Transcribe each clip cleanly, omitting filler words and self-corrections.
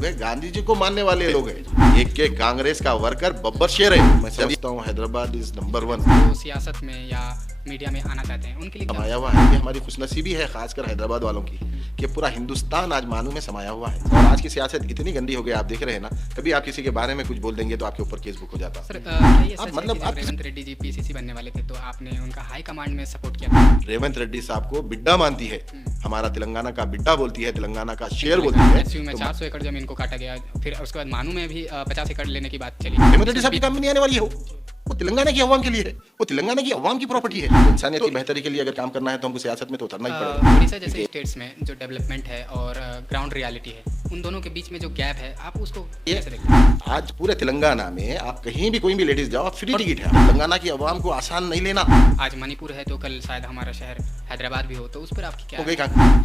वे गांधी जी को मानने वाले लोग हैं। एक के कांग्रेस का वर्कर बब्बर शेर है। मैं समझता हूँ हैदराबाद इज नंबर 1। जो सियासत में या मीडिया में आना चाहते हैं उनके लिए क्या समाया हुआ है। ये हमारी खुशनसीबी है, खासकर हैदराबाद वालों की, कि पूरा हिंदुस्तान आज मानू में समाया हुआ है। और आज की सियासत इतनी गंदी हो गई, आप देख रहे हैं ना, कभी आप किसी के बारे में कुछ बोल देंगे तो आपके ऊपर केस बुक हो जाता सर है। क्या ये आप सच मतलब है कि आप जब रेवंत रेड्डी जी पीसीसी बनने वाले थे तो आपने उनका हाई कमांड में सपोर्ट किया था? रेवंत रेड्डी साहब को बिड्डा मानती है, हमारा तेलंगाना का बिड्डा बोलती है, तेलंगाना का शेर बोलती है। एसयू में तो 400 एकड़ जमीन को काटा गया, फिर उसके बाद मानू में भी 50 एकड़ लेने की बात चली। रेवंत रेड्डी साहब की काम में नहीं आने वाली है वो तेलंगाना की अवाम के लिए है, वो तेलंगाना की अवाम की प्रॉपर्टी है। इंसानियत की बेहतरी के लिए अगर काम करना है तो हमको सियासत में तो उतरना ही पड़ेगा। उड़ीसा जैसे स्टेट्स में जो डेवलपमेंट है और ग्राउंड रियलिटी है, उन दोनों के बीच में जो गैप है, आप उसको कैसे देखते हैं? आज पूरे तेलंगाना में आप कहीं भी कोई भी लेडीज जाओ, फ्री टिकट है। तेलंगाना की अवाम को आसान नहीं लेना। आज मणिपुर है तो कल शायद हमारा शहर हैदराबाद भी हो, तो उस पर आपकी क्या हो गई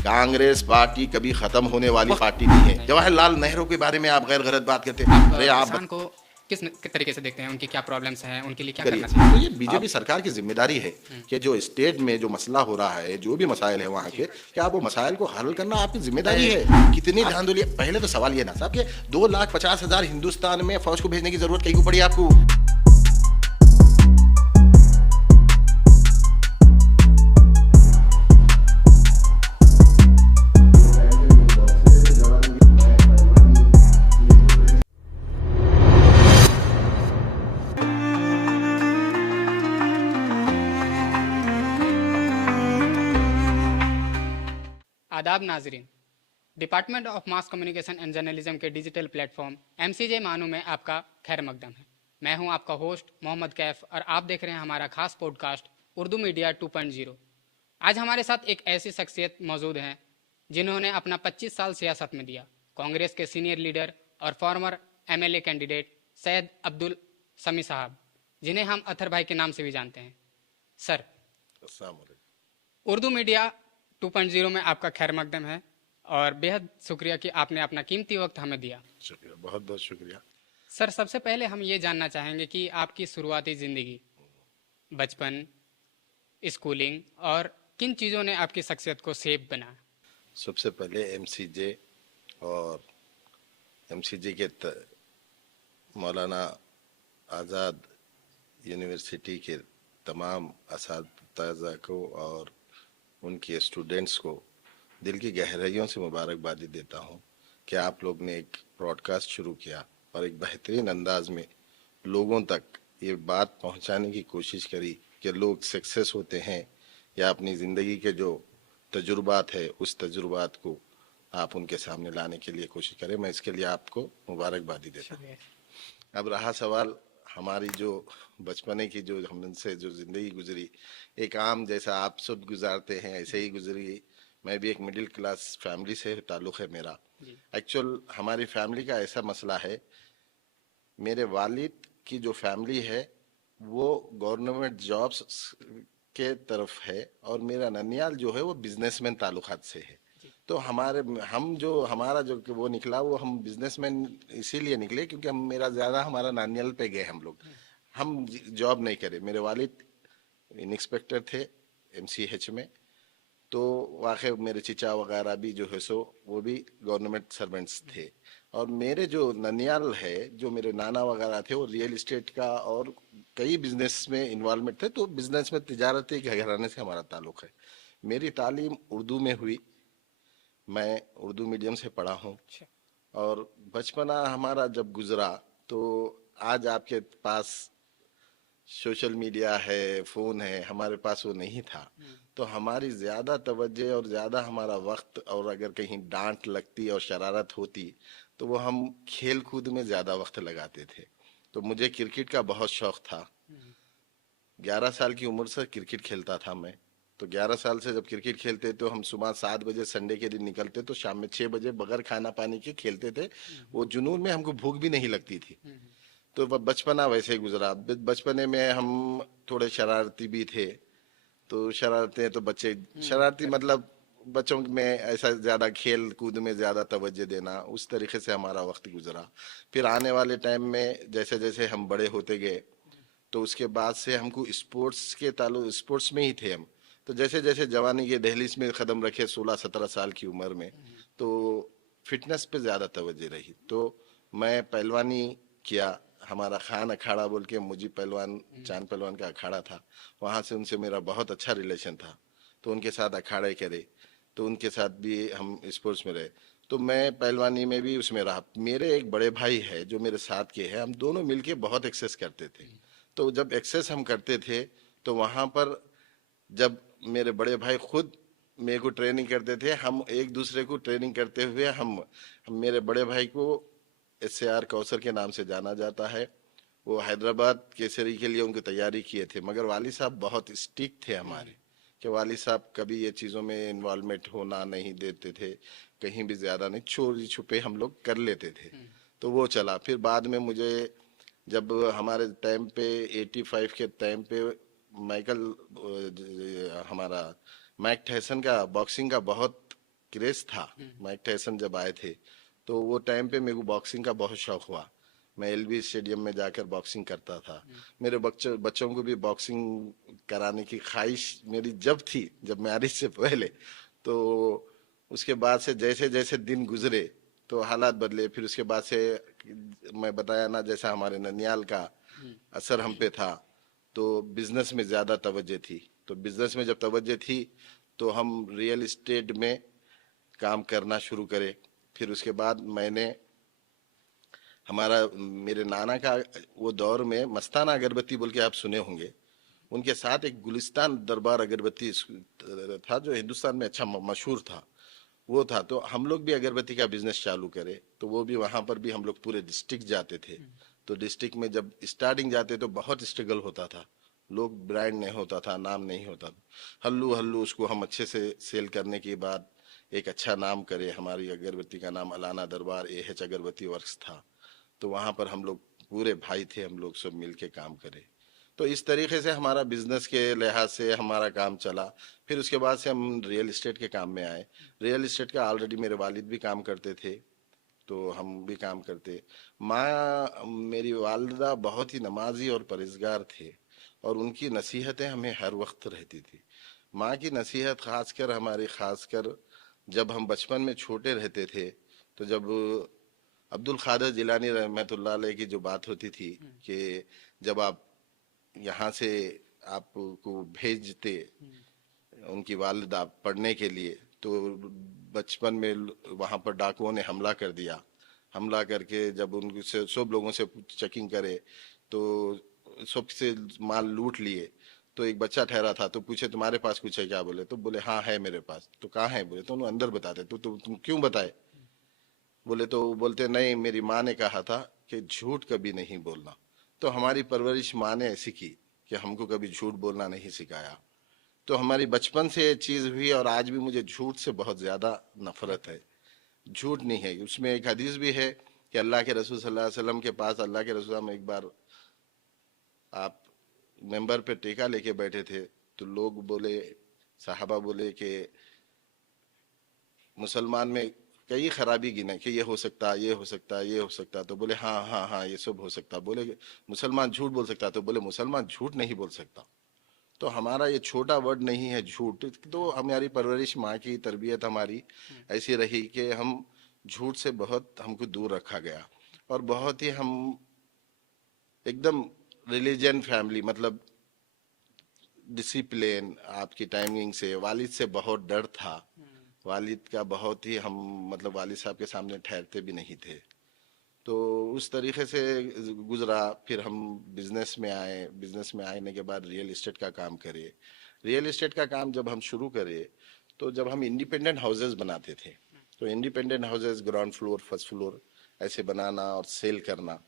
कांग्रेस पार्टी कभी खत्म होने वाली पार्टी नहीं है। जवाहरलाल नेहरू के बारे में आप गैर गलत बात करते हैं। अरे आप किसान को किस तरीके से देखते हैं, उनकी क्या प्रॉब्लम्स हैं, उनके लिए क्या करिए। करना चाहिए? तो ये बीजेपी सरकार की जिम्मेदारी है कि जो स्टेट में जो मसला हो रहा है, जो भी मसाइल है वहाँ के, क्या वो मसाइल को हल करना आपकी जिम्मेदारी है। कितनी धांधली। पहले तो सवाल ये ना साहब कि 2,50,000 हिंदुस्तान में फौज को भेजने की जरूरत कहीं को पड़ी आपको? आदाब नाजरीन, department of mass communication and journalism के डिजिटल प्लेटफॉर्म एमसीजे मानू में आपका खैर मकदम है। मैं हूं आपका होस्ट मोहम्मद कैफ और आप देख रहे हैं हमारा खास पॉडकास्ट उर्दू मीडिया 2.0। आज हमारे साथ एक ऐसी शख्सियत मौजूद हैं जिन्होंने अपना 25 साल सियासत में दिया। कांग्रेस के सीनियर लीडर और farmer MLA candidate Syed Abdul समी साहब, जिन्हें हम अथर भाई के नाम से भी जानते हैं। सर, उर्दू मीडिया 2.0 में आपका खैर मकदम है और बेहद शुक्रिया कि आपने अपना कीमती वक्त हमें दिया। शुक्रिया, बहुत बहुत शुक्रिया। सर, सबसे पहले हम ये जानना चाहेंगे कि आपकी शुरुआती ज़िंदगी, बचपन, स्कूलिंग और किन चीज़ों ने आपकी शख्सियत को शेप बनाया? सबसे पहले एमसीजे और एमसीजे के मौलाना आज़ाद यूनिवर्सिटी के तमाम असातिज़ा को और उनके स्टूडेंट्स को दिल की गहराइयों से मुबारकबादी देता हूँ कि आप लोग ने एक ब्रॉडकास्ट शुरू किया और एक बेहतरीन अंदाज में लोगों तक ये बात पहुँचाने की कोशिश करी कि लोग सक्सेस होते हैं या अपनी ज़िंदगी के जो तजुर्बात है उस तजुर्बात को आप उनके सामने लाने के लिए कोशिश करें। मैं इसके लिए आपको मुबारकबादी देता हूँ। अब रहा सवाल हमारी जो बचपने की जो हमसे जो ज़िंदगी गुजरी, एक आम जैसा आप सब गुजारते हैं ऐसे ही गुजरी। मैं भी एक मिडिल क्लास फैमिली से ताल्लुक़ है मेरा। एक्चुअल हमारी फैमिली का ऐसा मसला है, मेरे वालिद की जो फैमिली है वो गवर्नमेंट जॉब्स के तरफ है और मेरा ननियाल जो है वो बिजनेसमैन ताल्लुकात से है। तो हम जो हमारा जो वो निकला वो हम बिजनेसमैन इसीलिए निकले क्योंकि हमारा नानियाल पे गए हम जॉब नहीं करे। मेरे वालिद इंस्पेक्टर थे एमसीएच में, तो वाकई मेरे चिचा वगैरह भी जो है सो वो भी गवर्नमेंट सर्वेंट्स थे। और मेरे जो ननियाल है, जो मेरे नाना वगैरह थे, वो रियल इस्टेट का और कई बिजनेस में इन्वॉल्वमेंट थे। तो बिजनेस में तिजारती घराने से हमारा ताल्लुक़ है। मेरी तालीम उर्दू में हुई, मैं उर्दू मीडियम से पढ़ा हूँ। और बचपना हमारा जब गुजरा तो आज आपके पास सोशल मीडिया है, फ़ोन है, हमारे पास वो नहीं था। तो हमारी ज़्यादा तवज्जो और ज़्यादा हमारा वक्त, और अगर कहीं डांट लगती और शरारत होती तो वो हम खेल कूद में ज़्यादा वक्त लगाते थे। तो मुझे क्रिकेट का बहुत शौक़ था। 11 साल की उम्र से क्रिकेट खेलता था मैं। तो 11 साल से जब क्रिकेट खेलते तो हम सुबह 7 बजे संडे के दिन निकलते तो शाम में 6 बजे बगैर खाना पानी के खेलते थे। वो जुनून में हमको भूख भी नहीं लगती थी। तो बचपना वैसे ही गुजरा। बचपने में हम थोड़े शरारती भी थे। तो शरारतें तो बच्चे शरारती मतलब बच्चों में ऐसा ज़्यादा खेल कूद में ज़्यादा तवज्जो देना, उस तरीके से हमारा वक्त गुजरा। फिर आने वाले टाइम में जैसे जैसे हम बड़े होते गए तो उसके बाद से हमको स्पोर्ट्स में ही थे हम। तो जैसे जैसे जवानी के दहलीज में कदम रखे 16-17 साल की उम्र में, तो फिटनेस पे ज़्यादा तवज्जो रही। तो मैं पहलवानी किया, हमारा खान अखाड़ा बोल के मुझे पहलवान चांद पहलवान का अखाड़ा था, वहाँ से उनसे मेरा बहुत अच्छा रिलेशन था। तो उनके साथ अखाड़े करे, तो उनके साथ भी हम स्पोर्ट्स में रहे। तो मैं पहलवानी में भी उसमें रहा। मेरे एक बड़े भाई है जो मेरे साथ के हैं, हम दोनों मिलके बहुत एक्सेस करते थे। तो जब एक्सेस हम करते थे तो वहाँ पर जब मेरे बड़े भाई खुद मेरे को ट्रेनिंग करते थे, हम एक दूसरे को ट्रेनिंग करते हुए हम मेरे बड़े भाई को SAR कौसर के नाम से जाना जाता है। वो हैदराबाद केसरी के लिए उनकी तैयारी किए थे, मगर वाली साहब बहुत स्ट्रिक्ट थे हमारे, कि वाली साहब कभी ये चीज़ों में इन्वॉल्वमेंट होना नहीं देते थे, कहीं भी ज़्यादा नहीं, चोरी छुपे हम लोग कर लेते थे। तो वो चला। फिर बाद में मुझे जब हमारे टाइम पे 85 के टाइम पे माइकल हमारा माइक टायसन का बॉक्सिंग का बहुत क्रेज था। माइक टायसन जब आए थे तो वो टाइम पे मेरे को बॉक्सिंग का बहुत शौक हुआ। मैं LB स्टेडियम में जाकर बॉक्सिंग करता था। मेरे बच्चों को भी बॉक्सिंग कराने की ख्वाहिश मेरी जब थी, जब मैरिज से पहले। तो उसके बाद से जैसे जैसे दिन गुजरे तो हालात बदले। फिर उसके बाद से मैं बताया ना, जैसा हमारे ननियाल का असर हम पे था, तो बिजनेस में ज़्यादा तवज्जो थी। तो बिजनेस में जब तवज्जो थी तो हम रियल इस्टेट में काम करना शुरू करे। फिर उसके बाद मैंने हमारा मेरे नाना का वो दौर में मस्ताना अगरबत्ती बोल के आप सुने होंगे, उनके साथ एक गुलिस्तान दरबार अगरबत्ती था जो हिंदुस्तान में अच्छा मशहूर था। वो था, तो हम लोग भी अगरबत्ती का बिजनेस चालू करे। तो वो भी वहां पर भी हम लोग पूरे डिस्ट्रिक्ट जाते थे। तो डिस्ट्रिक्ट में जब स्टार्टिंग जाते तो बहुत स्ट्रगल होता था, लोग ब्रांड नहीं होता था, नाम नहीं होता था। हल्लू हल्लू उसको हम अच्छे से सेल करने के बाद एक अच्छा नाम करे। हमारी अगरबत्ती का नाम अलाना दरबार AH अगरबत्ती वर्क्स था। तो वहां पर हम लोग पूरे भाई थे, हम लोग सब मिल के काम करे। तो इस तरीके से हमारा बिजनेस के लिहाज से हमारा काम चला। फिर उसके बाद से हम रियल इस्टेट के काम में आए। रियल इस्टेट का ऑलरेडी मेरे वालिद भी काम करते थे, तो हम भी काम करते। माँ मेरी वालदा बहुत ही नमाजी और परहेजगार थे, और उनकी नसीहतें हमें हर वक्त रहती थी। माँ की नसीहत खासकर जब हम बचपन में छोटे रहते थे, तो जब अब्दुल खादर जिलानी रहमतुल्लाह अलैह की जो बात होती थी कि जब आप यहाँ से आपको भेजते उनकी वालिदा पढ़ने के लिए, तो बचपन में वहाँ पर डाकुओं ने हमला कर दिया। हमला करके जब उनसे सब लोगों से चेकिंग करे तो सबसे माल लूट लिए। तो एक बच्चा ठहरा था, तो पूछे तुम्हारे पास कुछ है क्या? बोले तो बोले हाँ है मेरे पास। तो कहाँ है? बोले तो उन्होंने अंदर बताते। तो तुम क्यों बताए? बोले तो बोलते नहीं, मेरी माँ ने कहा था कि झूठ कभी नहीं बोलना। तो हमारी परवरिश माँ ने ऐसी की कि हमको कभी झूठ बोलना नहीं सिखाया। तो हमारी बचपन से ये चीज़ हुई, और आज भी मुझे झूठ से बहुत ज़्यादा नफरत है। झूठ नहीं है। उसमें एक हदीस भी है कि अल्लाह के रसूल सल्लल्लाहु अलैहि वसल्लम के पास अल्लाह के रसूल हम एक बार आप मेंबर पे टीका लेके बैठे थे, तो लोग बोले, साहबा बोले कि मुसलमान में कई खराबी गिने कि ये हो सकता, ये हो सकता, ये हो सकता। तो बोले हाँ हाँ हाँ ये सब हो सकता। बोले मुसलमान झूठ बोल सकता? तो बोले मुसलमान झूठ नहीं बोल सकता। तो हमारा ये छोटा वर्ड नहीं है झूठ। तो हमारी परवरिश, माँ की तरबियत हमारी ऐसी रही कि हम झूठ से बहुत हमको दूर रखा गया। और बहुत ही हम एकदम रिलीजन फैमिली, मतलब डिसिप्लिन, आपकी टाइमिंग से, वालिद से बहुत डर था। वालिद का बहुत ही हम, मतलब वालिद साहब के सामने ठहरते भी नहीं थे। तो उस तरीके से गुजरा। फिर हम बिजनेस में आए। बिजनेस में आने के बाद रियल इस्टेट का काम करे। रियल इस्टेट का काम जब हम शुरू करे तो जब हम इंडिपेंडेंट हाउसेस बनाते थे, तो independent houses ground floor, first floor ऐसे बनाना और सेल करना।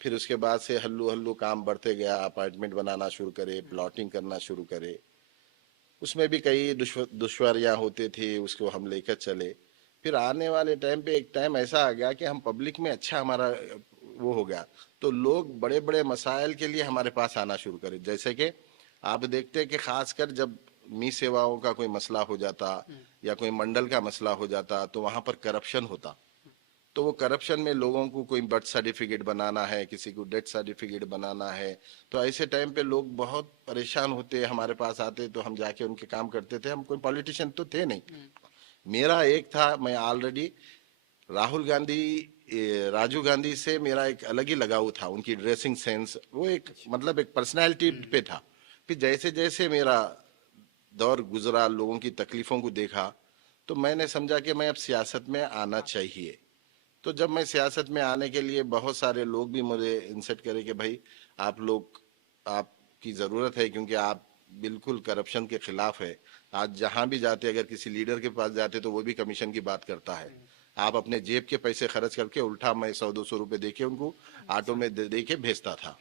फिर उसके बाद से हल्लू हल्लू काम बढ़ते गया, अपार्टमेंट बनाना शुरू करे, प्लॉटिंग करना शुरू करे। उसमें भी कई दुश्वारियां होती थी, उसको हम लेकर चले। फिर आने वाले टाइम पे एक टाइम ऐसा आ गया कि हम पब्लिक में अच्छा हमारा वो हो गया। तो लोग बड़े बड़े मसाइल के लिए हमारे पास आना शुरू करे। जैसे कि आप देखते हैं कि खासकर जब मी सेवाओं का कोई मसला हो जाता या कोई मंडल का मसला हो जाता, तो वहां पर करप्शन होता। तो वो करप्शन में लोगों को कोई बर्थ सर्टिफिकेट बनाना है, किसी को डेथ सर्टिफिकेट बनाना है, तो ऐसे टाइम पे लोग बहुत परेशान होते, हमारे पास आते, तो हम जाके उनके काम करते थे। हम कोई पॉलिटिशियन तो थे नहीं। मेरा एक था, मैं ऑलरेडी राहुल गांधी राजीव गांधी से मेरा एक अलग ही लगाव था, उनकी ड्रेसिंग सेंस, वो एक मतलब एक पर्सनालिटी पे था। फिर जैसे जैसे मेरा दौर गुजरा, लोगों की तकलीफों को देखा, तो मैंने समझा कि मैं अब सियासत में आना चाहिए। तो जब मैं सियासत में आने के लिए, बहुत सारे लोग भी मुझे इंसल्ट करे कि भाई आप लोग, आपकी ज़रूरत है, क्योंकि आप बिल्कुल करप्शन के खिलाफ है। आज जहां भी जाते, अगर किसी लीडर के पास जाते तो वो भी कमीशन की बात करता है। आप अपने जेब के पैसे खर्च करके, उल्टा मैं 100-200 रुपए देके उनको ऑटो में दे के भेजता था।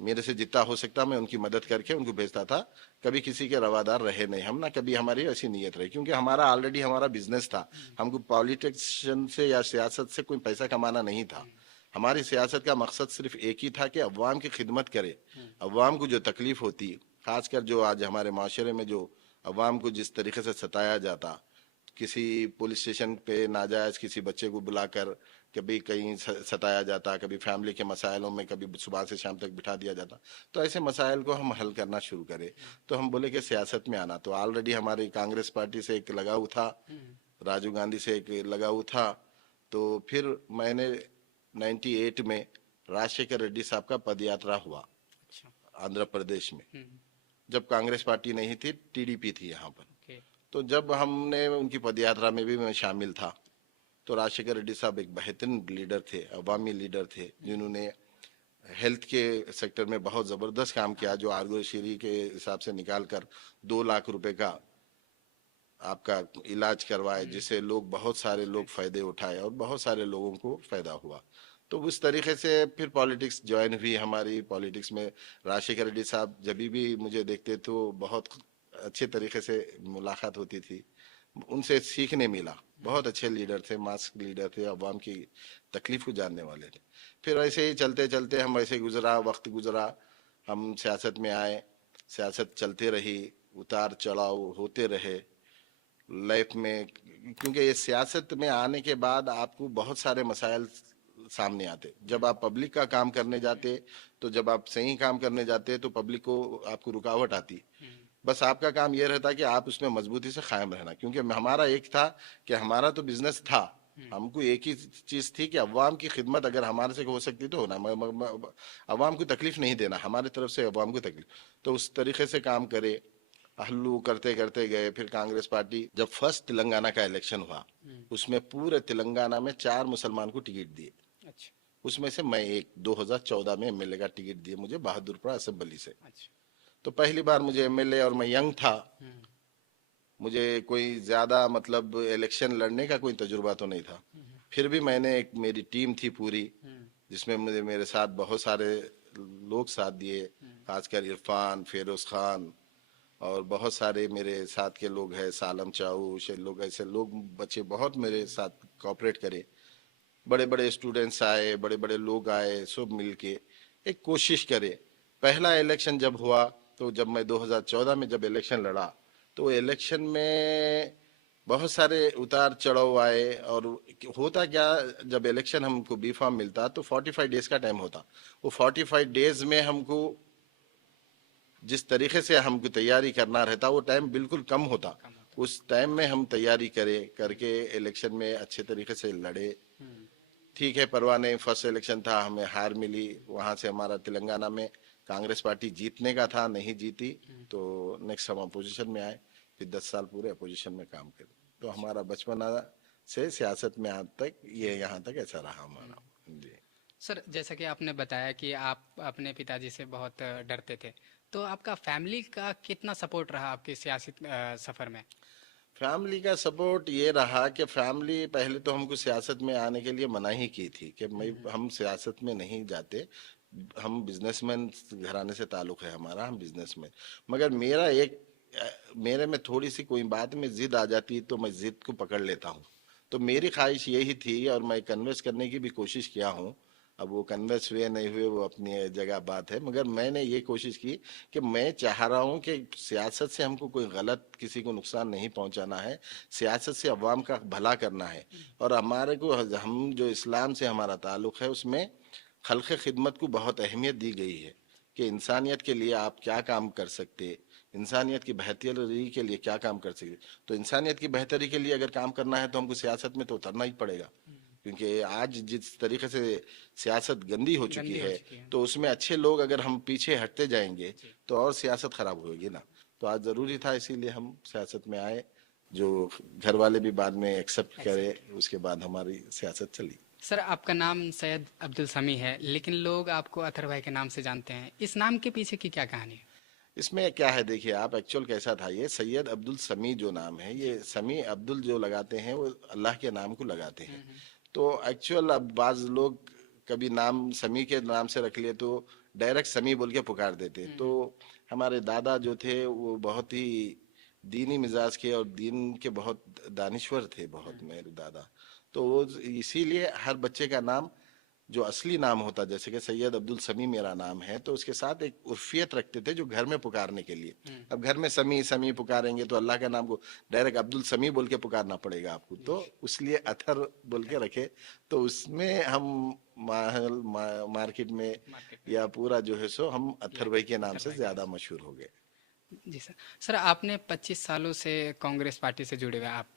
मेरे से जितना हो सकता मैं उनकी मदद करके उनको भेजता था। कभी किसी के रवादार रहे नहीं हम, ना कभी हमारी ऐसी नीयत रही, क्योंकि हमारा ऑलरेडी हमारा बिजनेस था। हमको पॉलिटिशियन से या सियासत से कोई पैसा कमाना नहीं था। हमारी सियासत का मकसद सिर्फ एक ही था कि अवाम की खिदमत करे। अवाम को जो तकलीफ होती, खासकर जो आज हमारे माशरे में जो अवाम को जिस तरीके से सताया जाता, किसी पुलिस स्टेशन पे नाजायज किसी बच्चे को बुलाकर कभी कहीं सताया जाता, कभी फैमिली के मसाइलों में कभी सुबह से शाम तक बिठा दिया जाता। तो ऐसे मसाइल को हम हल करना शुरू करें। तो हम बोले कि सियासत में आना। तो ऑलरेडी हमारी कांग्रेस पार्टी से एक लगाव था, राजीव गांधी से एक लगाव था। तो फिर मैंने 98 में राजशेखर रेड्डी साहब का पदयात्रा हुआ अच्छा। आंध्र प्रदेश में, जब कांग्रेस पार्टी नहीं थी, टीडीपी थी यहाँ पर। ओके। तो जब हमने उनकी पदयात्रा में भी मैं शामिल था, तो राजशेखर रेड्डी साहब एक बेहतरीन लीडर थे, अवामी लीडर थे, जिन्होंने हेल्थ के सेक्टर में बहुत ज़बरदस्त काम किया, जो आरोग्यश्री के हिसाब से निकाल कर 2 लाख रुपए का आपका इलाज करवाए, जिससे लोग, बहुत सारे लोग फायदे उठाए और बहुत सारे लोगों को फायदा हुआ। तो उस तरीके से फिर पॉलिटिक्स ज्वाइन हुई हमारी। पॉलिटिक्स में राजशेखर रेड्डी साहब जब भी मुझे देखते तो बहुत अच्छे तरीके से मुलाकात होती थी, उनसे सीखने मिला। बहुत अच्छे लीडर थे, मास्क लीडर थे, अवाम की तकलीफ को जानने वाले थे। फिर ऐसे ही चलते चलते हम ऐसे गुजरा, वक्त गुजरा, हम सियासत में आए, सियासत चलते रही, उतार चढ़ाव होते रहे लाइफ में। क्योंकि ये सियासत में आने के बाद आपको बहुत सारे मसाइल सामने आते। जब आप पब्लिक का काम करने जाते, तो जब आप सही काम करने जाते तो पब्लिक को आपको रुकावट आती। बस आपका काम यह रहता कि आप उसमें मजबूती से कायम रहना, क्योंकि हमारा एक था कि हमारा तो बिजनेस था, हमको एक ही चीज थी कि अवाम की खिदमत अगर हमारे से हो सकती तो होना, अवाम को तकलीफ नहीं देना, हमारी तरफ से अवाम को तकलीफ। तो उस तरीके से काम करे, हल्लू करते करते गए। फिर कांग्रेस पार्टी, जब फर्स्ट तेलंगाना का इलेक्शन हुआ, उसमें पूरे तेलंगाना में 4 मुसलमान को टिकट दिए। अच्छा। उसमें से मैं एक, 2014 में एमएलए का टिकट दिए मुझे बहादुरपुरा असेंबली से। अच्छा। तो पहली बार मुझे एमएलए, और मैं यंग था, मुझे कोई ज्यादा मतलब इलेक्शन लड़ने का कोई तजुर्बा तो नहीं था। फिर भी मैंने, एक मेरी टीम थी पूरी, जिसमें मुझे, मेरे साथ बहुत सारे लोग साथ दिए, खासकर इरफान, फेरोज खान, और बहुत सारे मेरे साथ के लोग हैं, सालम चाऊश, लोग, ऐसे लोग बच्चे बहुत मेरे साथ कोऑपरेट करे। बड़े बड़े स्टूडेंट्स आए, बड़े बड़े लोग आए, सब मिलके एक कोशिश करे। पहला इलेक्शन जब हुआ, तो जब मैं 2014 में जब इलेक्शन लड़ा, तो इलेक्शन में बहुत सारे उतार चढ़ाव आए। और होता क्या, जब इलेक्शन हमको बी फॉर्म मिलता तो 45 डेज का टाइम होता। वो 45 डेज में हमको जिस तरीके से हमको तैयारी करना रहता, वो टाइम बिल्कुल कम होता। उस टाइम में हम तैयारी करके इलेक्शन में अच्छे तरीके से लड़े। ठीक है, परवाह नहीं, फर्स्ट इलेक्शन था, हमें हार मिली। वहां से हमारा तेलंगाना में कांग्रेस पार्टी जीतने का था, नहीं जीती। तो नेक्स्ट हम अपोजिशन में आए, फिर 10 साल पूरे अपोजिशन में काम करे। तो हमारा बचपना से सियासत में आज तक, ये यहाँ तक ऐसा रहा हमारा। जी सर, जैसा कि आपने बताया कि आप अपने पिताजी से बहुत डरते थे, तो आपका फैमिली का कितना सपोर्ट रहा आपके सियासी सफर में? फैमिली का सपोर्ट ये रहा कि फैमिली पहले तो हमको सियासत में आने के लिए मना ही की थी कि मैं, हम सियासत में नहीं जाते, हम बिजनेसमैन घराने से ताल्लुक है हमारा, हम बिजनेसमैन। मगर मेरा एक, मेरे में थोड़ी सी कोई बात में जिद आ जाती तो मैं जिद को पकड़ लेता हूँ। तो मेरी ख्वाहिश यही थी, और मैं कन्विंस करने की भी कोशिश किया हूँ। अब वो कन्विंस हुए नहीं हुए वो अपनी जगह बात है, मगर मैंने ये कोशिश की कि मैं चाह रहा हूँ कि सियासत से हमको कोई गलत, किसी को नुकसान नहीं पहुंचाना है। सियासत से अवाम का भला करना है। और हमारे को, हम जो इस्लाम से हमारा ताल्लुक है, उसमें खल्क़ खिदमत को बहुत अहमियत दी गई है कि इंसानियत के लिए आप क्या काम कर सकते, इंसानियत की बेहतरी के लिए क्या काम कर सकते। तो इंसानियत की बेहतरी के लिए अगर काम करना है तो हमको सियासत में तो उतरना ही पड़ेगा। क्योंकि आज जिस तरीके से सियासत गंदी हो चुकी गंदी हो है, चुकी है। तो उसमें अच्छे लोग अगर हम पीछे हटते जाएंगे जी। तो और सियासत खराब होगी ना। तो आज जरूरी था, इसीलिए हम सियासत में आए, जो घर वाले भी बाद में एक्सेप्ट करे, एक्सेप्ट। उसके बाद हमारी सियासत चली। सर आपका नाम सैयद अब्दुल समी है, लेकिन लोग आपको अतहर भाई के नाम से जानते हैं। इस नाम के पीछे की क्या कहानी है? इसमें क्या है, देखिए आप, एक्चुअल कैसा था, ये सैयद अब्दुल समी जो नाम है, जी। ये समी अब्दुल जो लगाते हैं वो अल्लाह के नाम को लगाते हैं। हम्म। तो एक्चुअल अब बाज लोग कभी नाम समी के नाम से रख लिए तो डायरेक्ट समी बोल के पुकार देते। तो हम्म। हमारे दादा जो थे वो बहुत ही दीनी मिजाज के और दीन के बहुत दानिश्वर थे, बहुत मेरे दादा। तो वो इसीलिए हर बच्चे का नाम जो असली नाम होता, जैसे कि सैयद अब्दुल समी मेरा नाम है, तो उसके साथ एक उर्फियत रखते थे जो घर में पुकारने के लिए। हम्म। अब घर में समी समी पुकारेंगे तो अल्लाह का नाम को डायरेक्ट अब्दुल समी बोल के पुकारना पड़ेगा आपको, तो उसलिए अथर बोल के रखे। तो उसमें हम मार्केट में मार्केट में या पूरा जो है सो हम अथर भाई के नाम अतहर से भाई के नाम ज्यादा से। मशहूर हो गए। जी सर। सर आपने 25 सालों से कांग्रेस पार्टी से जुड़े हुए हैं आप,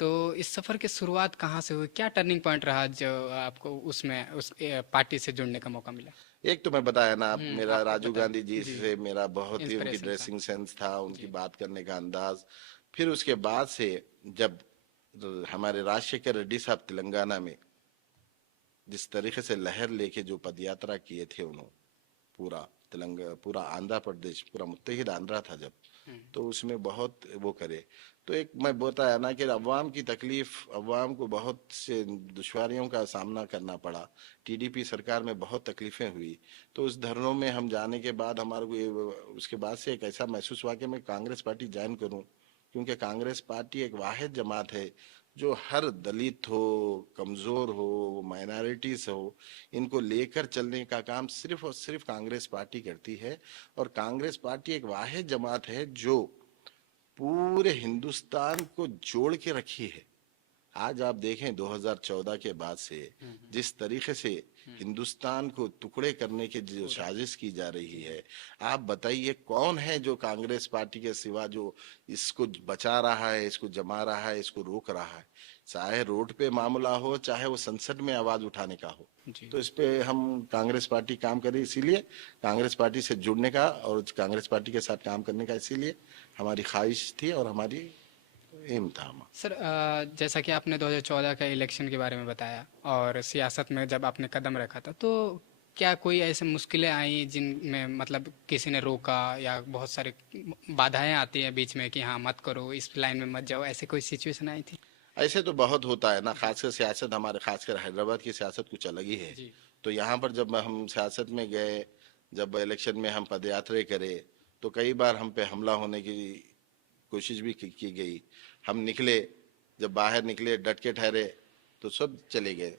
तो इस सफ़र की शुरुआत कहाँ से हुई? क्या टर्निंग पॉइंट रहा जो आपको उसमें उस पार्टी से जुड़ने का मौका मिला? एक तो मैं बताया ना, आप मेरा आपको राजीव पता गांधी है जी जी। से मेरा बहुत ही, उनकी इंस्पिरेशन था। ड्रेसिंग सेंस था, उनकी जी। बात करने का अंदाज। फिर उसके बाद से जब हमारे राजशेखर रेड्डी साहब तेलंगाना में जिस तरीके से लहर लेके जो पदयात्रा किए थे उन्होंने, पूरा पूरा आंध्र प्रदेश, पूरा मुत्तहिद आंध्रा था जब, तो उसमें बहुत वो करे। तो एक मैं बताया ना कि अवाम की तकलीफ, अवाम को बहुत से दुश्वारियों का सामना करना पड़ा। टीडीपी सरकार में बहुत तकलीफें हुई। तो उस धरनों में हम जाने के बाद हमारे को उसके बाद से एक ऐसा महसूस हुआ कि मैं कांग्रेस पार्टी ज्वाइन करूं, क्योंकि कांग्रेस पार्टी एक वाहिद जमात है जो हर दलित हो, कमजोर हो, माइनॉरिटीज हो, इनको लेकर चलने का काम सिर्फ और सिर्फ कांग्रेस पार्टी करती है। और कांग्रेस पार्टी एक वाहिद जमात है जो पूरे हिंदुस्तान को जोड़ के रखी है। आज आप देखें 2014 के बाद से जिस तरीके से हिंदुस्तान को टुकड़े करने की जो साजिश की जा रही है, आप बताइए कौन है जो कांग्रेस पार्टी के सिवा जो इसको बचा रहा है, इसको जमा रहा है, इसको रोक रहा है? चाहे रोड पे मामला हो, चाहे वो संसद में आवाज उठाने का हो। जी। तो इस पे हम कांग्रेस पार्टी काम करें, इसीलिए कांग्रेस पार्टी से जुड़ने का और कांग्रेस पार्टी के साथ काम करने का इसीलिए हमारी ख्वाहिश थी और हमारी एम था। सर जैसा कि आपने 2014 का इलेक्शन के बारे में बताया और सियासत में जब आपने कदम रखा था, तो क्या कोई ऐसे मुश्किलें आई जिनमें मतलब किसी ने रोका, या बहुत सारे बाधाएं आती हैं बीच में कि हाँ मत करो, इस लाइन में मत जाओ, ऐसे कोई सिचुएशन आई थी? ऐसे तो बहुत होता है ना, खासकर सियासत, हमारे खासकर हैदराबाद की सियासत कुछ अलग ही है। जी। तो यहाँ पर जब हम सियासत में गए, जब इलेक्शन में हम पदयात्रा करे, तो कई बार हम पे हमला होने की कोशिश भी की गई। हम निकले, जब बाहर निकले डट के ठहरे तो सब चले गए,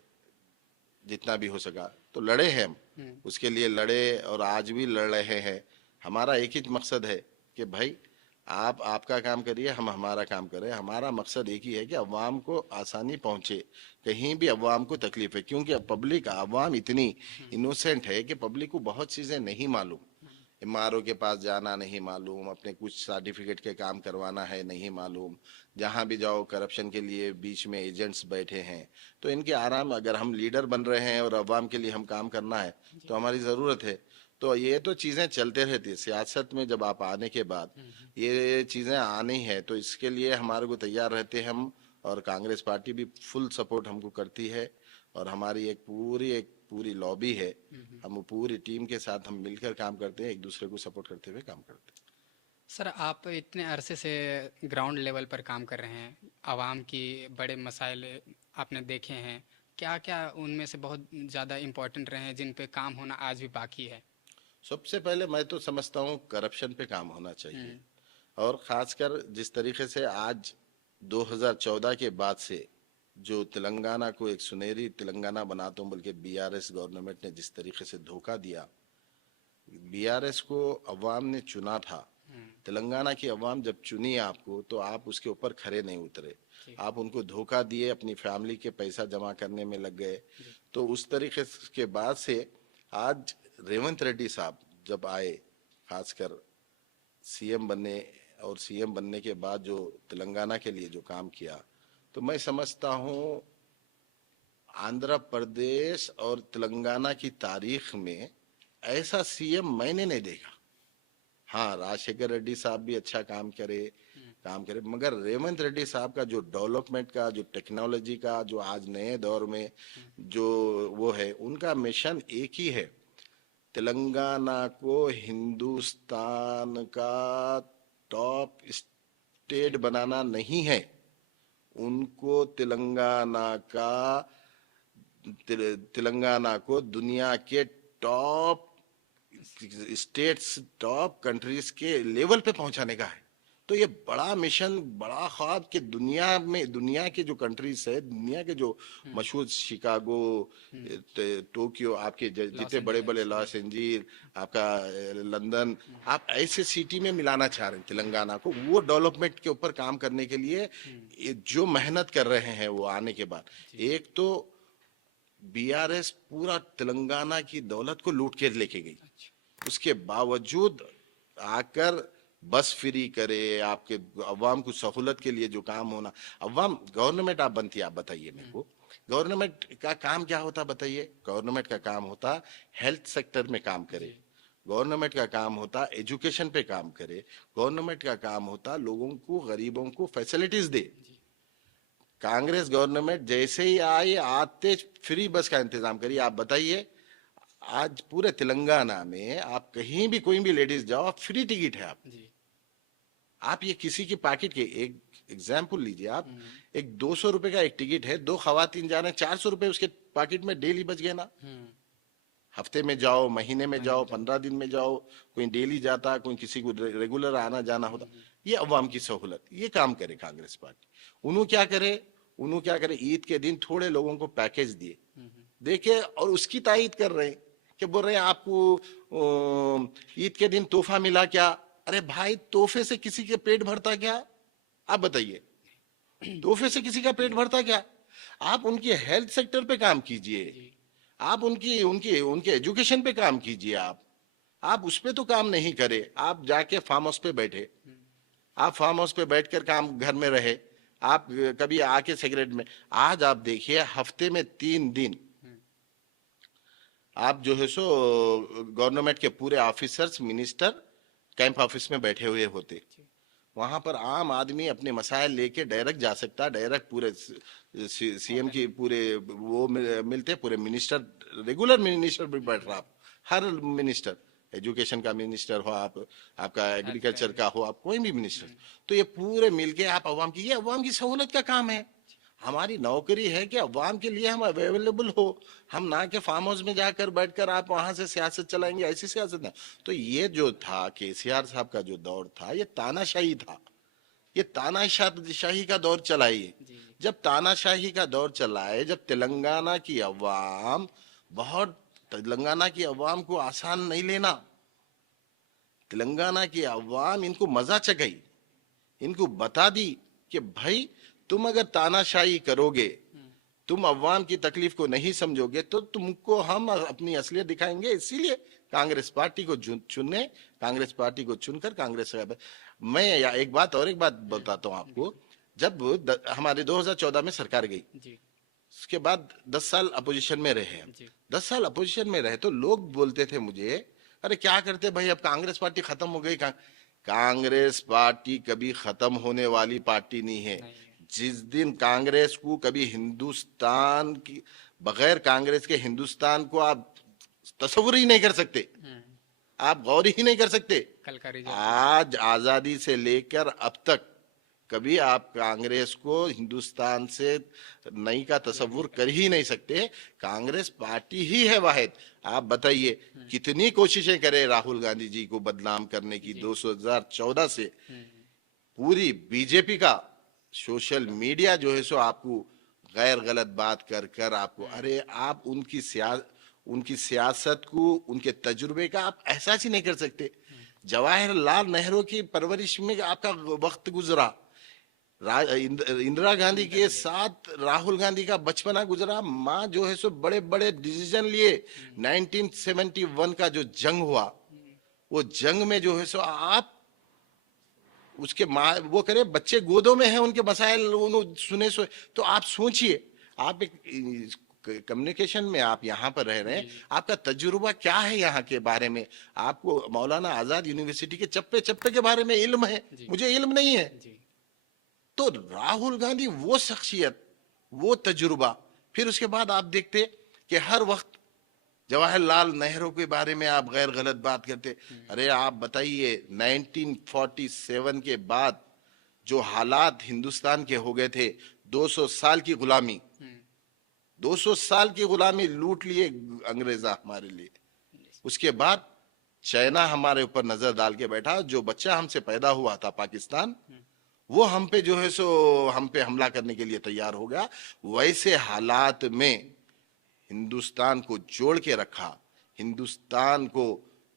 जितना भी हो सका। तो लड़े हैं हम, उसके लिए लड़े और आज भी लड़ रहे हैं। हमारा एक ही मकसद है कि भाई आप आपका काम करिए, हम हमारा काम करें। हमारा मकसद एक ही है कि अवाम को आसानी पहुंचे, कहीं भी अवाम को तकलीफ है, क्योंकि पब्लिक, अवाम इतनी इनोसेंट है कि पब्लिक को बहुत चीज़ें नहीं मालूम। एमआरओ के पास जाना नहीं मालूम, अपने कुछ सर्टिफिकेट के काम करवाना है नहीं मालूम, जहाँ भी जाओ करप्शन के लिए बीच में एजेंट्स बैठे हैं। तो इनके आराम, अगर हम लीडर बन रहे हैं और अवाम के लिए हम काम करना है तो हमारी ज़रूरत है। तो ये तो चीज़ें चलते रहती है सियासत में। जब आप आने के बाद ये चीज़ें आनी है तो इसके लिए हमारे को तैयार रहते हैं हम। और कांग्रेस पार्टी भी फुल सपोर्ट हमको करती है, और हमारी एक पूरी लॉबी है। हम पूरी टीम के साथ हम मिलकर काम करते हैं, एक दूसरे को सपोर्ट करते हुए काम करते हैं। सर आप इतने अरसे से ग्राउंड लेवल पर काम कर रहे हैं, आवाम की बड़े मसाइल आपने देखे हैं, क्या क्या उनमें से बहुत ज़्यादा इम्पोर्टेंट रहे हैं जिन पे काम होना आज भी बाकी है? सबसे पहले मैं तो समझता हूँ करप्शन पे काम होना चाहिए। और खासकर जिस तरीके से आज 2014 के बाद से जो तेलंगाना को एक सुनहरी तेलंगाना बनाता हूँ बोल के बीआरएस गवर्नमेंट ने जिस तरीके से धोखा दिया, बीआरएस को अवाम ने चुना था। तेलंगाना की अवाम जब चुनी आपको तो आप उसके ऊपर खरे नहीं उतरे, आप उनको धोखा दिए, अपनी फैमिली के पैसा जमा करने में लग गए। तो उस तरीके के बाद से आज रेवंत रेड्डी साहब जब आए, खासकर सीएम बनने, और सीएम बनने के बाद जो तेलंगाना के लिए जो काम किया, तो मैं समझता हूँ आंध्र प्रदेश और तेलंगाना की तारीख में ऐसा सीएम मैंने नहीं देखा। हाँ, राजशेखर रेड्डी साहब भी अच्छा काम करे, मगर रेवंत रेड्डी साहब का जो डेवलपमेंट का, जो टेक्नोलॉजी का, जो आज नए दौर में जो वो है, उनका मिशन एक ही है, तेलंगाना को हिंदुस्तान का टॉप स्टेट बनाना नहीं है, उनको तेलंगाना को दुनिया के टॉप स्टेट्स, टॉप कंट्रीज के लेवल पे पहुंचाने का है। तो ये बड़ा मिशन, बड़ा ख्वाब कि दुनिया में, दुनिया के जो कंट्रीज है, दुनिया के जो मशहूर शिकागो, टोक्यो, आपके जितने बड़े बड़े, लॉस एंजिल, आपका लंदन, आप ऐसे सिटी में मिलाना चाह रहे हैं तेलंगाना को। वो डेवलपमेंट के ऊपर काम करने के लिए ये जो मेहनत कर रहे हैं वो आने के बाद, एक तो बीआरएस पूरा तेलंगाना की दौलत को लूट के लेके गई, उसके बावजूद आकर बस फ्री करे, आपके अवाम को सहूलत के लिए जो काम होना, अवाम गवर्नमेंट आप बनती है, आप बताइए मेरे को, गवर्नमेंट का काम क्या होता बताइए? गवर्नमेंट का काम होता हेल्थ सेक्टर में काम करे, गवर्नमेंट का काम होता एजुकेशन पे काम करे, गवर्नमेंट का काम होता लोगों को, गरीबों को फैसिलिटीज दे। कांग्रेस गवर्नमेंट जैसे ही आई, आते फ्री बस का इंतजाम करिए। आप बताइए, आज पूरे तेलंगाना में आप कहीं भी, कोई भी लेडीज जाओ, आप फ्री टिकट है। आप ये किसी की पॉकेट के, एक एग्जाम्पल लीजिए, आप एक 200 रुपए का एक टिकट है, दो खवातीन जा रहे हैं, 400 रुपए उसके पॉकेट में डेली बच गए ना। हफ्ते में जाओ, महीने में जाओ, 15 दिन में जाओ, कोई डेली जाता, कोई किसी को रेगुलर आना जाना होता। ये अवाम की सहूलत, ये काम करे कांग्रेस पार्टी। उन्होंने क्या करे, ईद के दिन थोड़े लोगों को पैकेज दिए, देखे, और उसकी तायीद कर रहे हैं कि बोल रहे हैं आपको ईद के दिन तोहफा मिला क्या? अरे भाई, तोहफे से किसी के पेट भरता क्या? आप बताइए, तोहफे से किसी का पेट भरता क्या? आप उनके हेल्थ सेक्टर पे काम कीजिए, आप उनकी उनकी उनके एजुकेशन पे काम कीजिए। आप उस पे तो काम नहीं करे, आप जाके फार्म हाउस पे बैठे, आप फार्म हाउस पे बैठकर काम घर में रहे, आप कभी आके सिगरेट में। आज आप देखिए, हफ्ते में 3 दिन आप जो है सो गवर्नमेंट के पूरे ऑफिसर्स, मिनिस्टर कैंप ऑफिस में बैठे हुए होते। वहां पर आम आदमी अपने मसाइल लेके डायरेक्ट जा सकता, डायरेक्ट पूरे सीएम की पूरे वो मिलते, पूरे मिनिस्टर, रेगुलर मिनिस्टर भी बैठ रहा, हर मिनिस्टर, एजुकेशन का मिनिस्टर हो आप, आपका एग्रीकल्चर का हो, आप कोई भी मिनिस्टर, तो ये पूरे मिलके आप अवाम की, ये अवाम की सहूलत का काम है। हमारी नौकरी है कि अवाम के लिए हम अवेलेबल हो, हम ना के फार्म हाउस में जाकर बैठकर आप वहां से सियासत चलाएंगे, ऐसी सियासत ना। तो ये जो था केसीआर साहब का जो दौर था, ये तानाशाही था, ये तानाशाही का दौर चलाइए। जब तानाशाही का दौर चलाए, जब तेलंगाना की अवाम, बहुत, तेलंगाना की अवाम को आसान नहीं लेना, तेलंगाना की अवाम इनको मजा चखाई, इनको बता दी कि भाई तुम अगर तानाशाही करोगे, तुम अवाम की तकलीफ को नहीं समझोगे, तो तुमको हम अपनी असलियत दिखाएंगे। इसीलिए कांग्रेस पार्टी को चुने, कांग्रेस पार्टी को चुनकर कांग्रेस। मैं एक बात बताता हूँ आपको, जब हमारे 2014 में सरकार गई, उसके बाद 10 साल अपोजिशन में रहे हम, 10 साल अपोजिशन में रहे, तो लोग बोलते थे मुझे, अरे क्या करते भाई, अब कांग्रेस पार्टी खत्म हो गई। कांग्रेस पार्टी कभी खत्म होने वाली पार्टी नहीं है। जिस दिन कांग्रेस को कभी हिंदुस्तान की, बगैर कांग्रेस के हिंदुस्तान को आप तस्वुर ही नहीं कर सकते, आप गौर ही नहीं कर सकते। आज आजादी से लेकर अब तक कभी आप कांग्रेस को हिंदुस्तान से नई का तस्वुर कर ही नहीं सकते। कांग्रेस पार्टी ही है वाहिद। आप बताइए कितनी कोशिशें करे राहुल गांधी जी को बदनाम करने की, 2014 से पूरी बीजेपी का सोशल मीडिया जो है सो आपको गैर गलत बात कर कर आपको, अरे आप उनकी सियासत को, उनके तजुर्बे का आप एहसास ही नहीं कर सकते। जवाहरलाल नेहरू की परवरिश में आपका वक्त गुजरा, इंदिरा गांधी के साथ राहुल गांधी का बचपना गुजरा, माँ जो है सो बड़े बड़े डिसीजन लिए। 1971 का जो जंग हुआ, वो जंग में जो है सो आप उसके माँ वो करे, बच्चे गोदों में हैं, उनके मसाइल सुने तो आप सोचिए, आप एक कम्युनिकेशन में आप यहाँ पर रह रहे हैं, जी आपका तजुर्बा क्या है यहाँ के बारे में? आपको मौलाना आजाद यूनिवर्सिटी के चप्पे चप्पे के बारे में इल्म है, जी मुझे इल्म नहीं है। जी तो राहुल गांधी वो शख्सियत, वो तजुर्बा, फिर उसके बाद आप देखते कि हर वक्त जवाहरलाल नेहरू के बारे में आप गैर गलत बात करते। अरे आप बताइए 1947 के बाद जो हालात हिंदुस्तान के हो गए थे, 200 साल की गुलामी, 200 साल की गुलामी लूट लिए अंग्रेजा हमारे लिए। उसके बाद चाइना हमारे ऊपर नजर डाल के बैठा, जो बच्चा हमसे पैदा हुआ था पाकिस्तान, वो हम पे जो है सो हम पे हमला करने के लिए तैयार हो गया। वैसे हालात में हिंदुस्तान को जोड़ के रखा, हिंदुस्तान को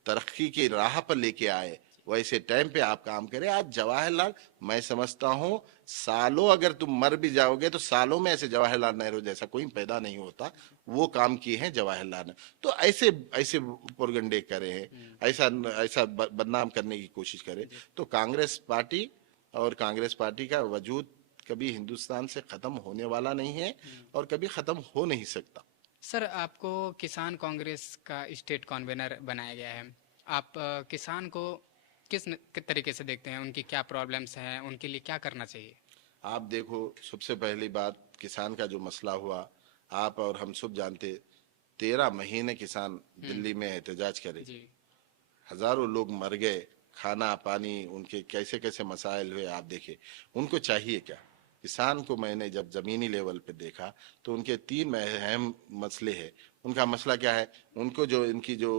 तरक्की की राह पर लेके आए, वैसे टाइम पे आप काम करें। आज जवाहरलाल, मैं समझता हूं सालों अगर तुम मर भी जाओगे तो सालों में ऐसे जवाहरलाल नेहरू जैसा कोई पैदा नहीं होता। वो काम किए हैं जवाहरलाल ने। तो ऐसे ऐसे प्रोपगंडे करे हैं, ऐसा ऐसा बदनाम करने की कोशिश करे। तो कांग्रेस पार्टी और कांग्रेस पार्टी का वजूद कभी हिंदुस्तान से खत्म होने वाला नहीं है और कभी खत्म हो नहीं सकता। सर, आपको किसान कांग्रेस का स्टेट कन्वीनर बनाया गया है। आप किसान को किस तरीके से देखते हैं? उनकी क्या प्रॉब्लम्स हैं? उनके लिए क्या करना चाहिए? आप देखो, सबसे पहली बात किसान का जो मसला हुआ, आप और हम सब जानते, 13 महीने किसान दिल्ली में एहतजाज करे, जी हजारों लोग मर गए, खाना पानी उनके कैसे कैसे मसाइल हुए आप देखे। उनको चाहिए क्या? किसान को मैंने जब जमीनी लेवल पे देखा तो उनके 3 अहम मसले हैं। उनका मसला क्या है? उनको जो इनकी जो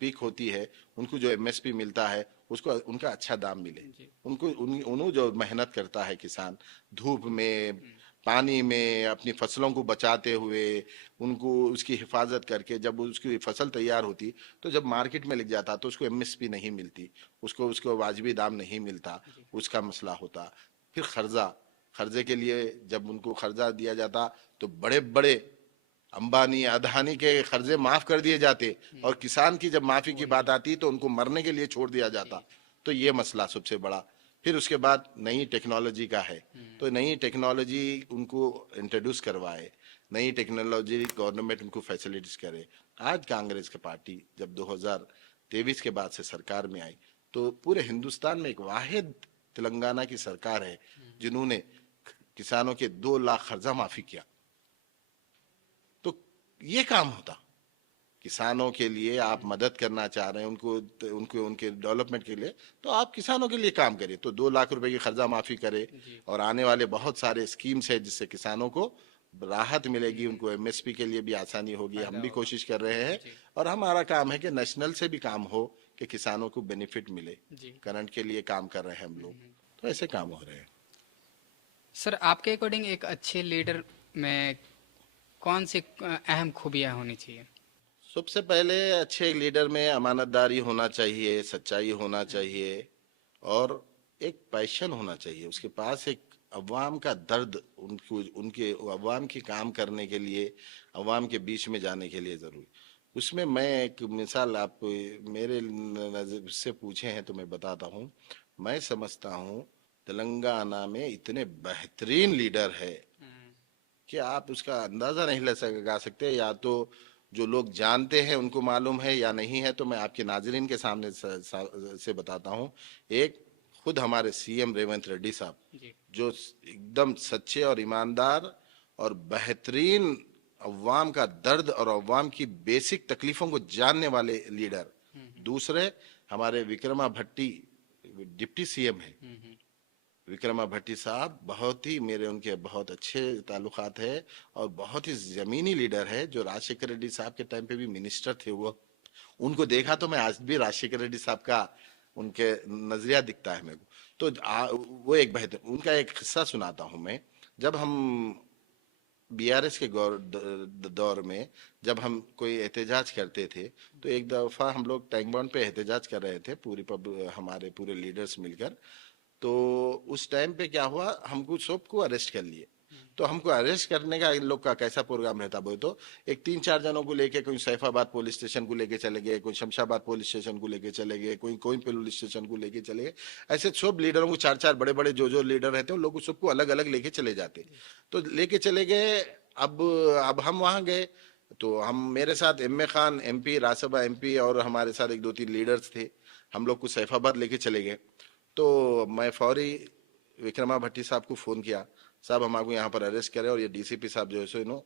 पीक होती है, उनको जो एमएसपी मिलता है, उसको उनका अच्छा दाम मिले। जी उनको उन्हों जो मेहनत करता है किसान, धूप में पानी में अपनी फसलों को बचाते हुए, उनको उसकी हिफाजत करके जब उसकी फसल तैयार होती तो जब मार्केट में लग जाता तो उसको एमएसपी नहीं मिलती, उसको उसको वाजिबी दाम नहीं मिलता, उसका मसला होता। फिर खर्जा, खर्जे के लिए जब उनको खर्जा दिया जाता तो बड़े बड़े अंबानी अदानी के खर्जे माफ कर दिए जाते, और किसान की जब माफी की बात आती तो उनको मरने के लिए छोड़ दिया जाता। तो ये मसला सबसे बड़ा। फिर उसके बाद नई टेक्नोलॉजी का है, तो नई टेक्नोलॉजी उनको इंट्रोड्यूस करवाए, नई टेक्नोलॉजी गवर्नमेंट उनको फैसिलिटीज करे। आज कांग्रेस की पार्टी जब 2023 के बाद से सरकार में आई तो पूरे हिंदुस्तान में एक वाहिद तेलंगाना की सरकार है जिन्होंने किसानों के 2 लाख कर्जा माफी किया। तो ये काम होता किसानों के लिए, आप मदद करना चाह रहे हैं उनको उनको उनके डेवलपमेंट के लिए, तो आप किसानों के लिए काम करिए। तो 2 लाख रुपए की कर्जा माफी करे, और आने वाले बहुत सारे स्कीम्स है जिससे किसानों को राहत मिलेगी, उनको एमएसपी के लिए भी आसानी होगी। हम भी कोशिश कर रहे हैं और हमारा काम है कि नेशनल से भी काम हो कि किसानों को बेनिफिट मिले। करंट के लिए काम कर रहे हैं हम लोग, तो ऐसे काम हो रहे हैं। सर, आपके अकॉर्डिंग एक अच्छे लीडर में कौन सी अहम खूबियाँ होनी चाहिए? सबसे पहले अच्छे लीडर में अमानतदारी होना चाहिए, सच्चाई होना चाहिए, और एक पैशन होना चाहिए। उसके पास एक अवाम का दर्द, उनको उनके अवाम की काम करने के लिए, अवाम के बीच में जाने के लिए जरूरी। उसमें मैं एक मिसाल आप मेरे नजर से पूछे हैं तो मैं बताता हूँ। मैं समझता हूँ तेलंगाना में इतने बेहतरीन लीडर है कि आप उसका अंदाजा नहीं लगा सकते। या तो जो लोग जानते हैं उनको मालूम है या नहीं है, तो मैं आपके नाजरीन के सामने से बताता हूँ। एक खुद हमारे सीएम रेवंत रेड्डी साहब, जो एकदम सच्चे और ईमानदार और बेहतरीन अवाम का दर्द और अवाम की बेसिक तकलीफों को जानने वाले लीडर। दूसरे हमारे विक्रमा भट्टी डिप्टी सीएम है। विक्रमा भट्टी साहब बहुत ही, मेरे उनके बहुत अच्छे ताल्लुकात है और बहुत ही जमीनी लीडर है, जो राजशेखर रेड्डी साहब के टाइम पे भी मिनिस्टर थे। वो उनको देखा तो मैं आज भी राजशेखर रेड्डी साहब का उनके नजरिया दिखता है मेरे को। तो वो एक बेहतर, उनका एक किस्सा सुनाता हूँ मैं। जब हम बीआरएस के दौर में जब हम कोई एहतजाज करते थे तो एक दफा हम लोग टैंक बॉन्ड पे एहतजाज कर रहे थे, हमारे पूरे लीडर्स मिलकर। तो उस टाइम पे क्या हुआ, हमको सबको अरेस्ट कर लिए। तो हमको अरेस्ट करने का इन लोग का कैसा प्रोग्राम रहता बोले तो, एक 3-4 जनों को लेके कोई सैफाबाद पुलिस स्टेशन को लेके चले गए, कोई शमशाबाद पुलिस स्टेशन को लेके चले गए, कोई कोई पुलिस स्टेशन को लेके चले गए। ऐसे सब लीडरों को 4-4 बड़े बड़े जो लीडर रहते हैं उन लोग सबको अलग अलग लेके चले जाते। तो लेके चले गए, अब हम वहां गए तो हम मेरे साथ M A. Khan MP, Rajya Sabha MP और हमारे साथ एक दो तीन लीडर्स थे। हम लोग को सैफाबाद लेके चले गए। तो मैं फौरी विक्रमा भट्टी साहब को फोन किया, साहब हमारे को यहाँ पर अरेस्ट करे और ये डीसीपी साहब जो है सो इन्हों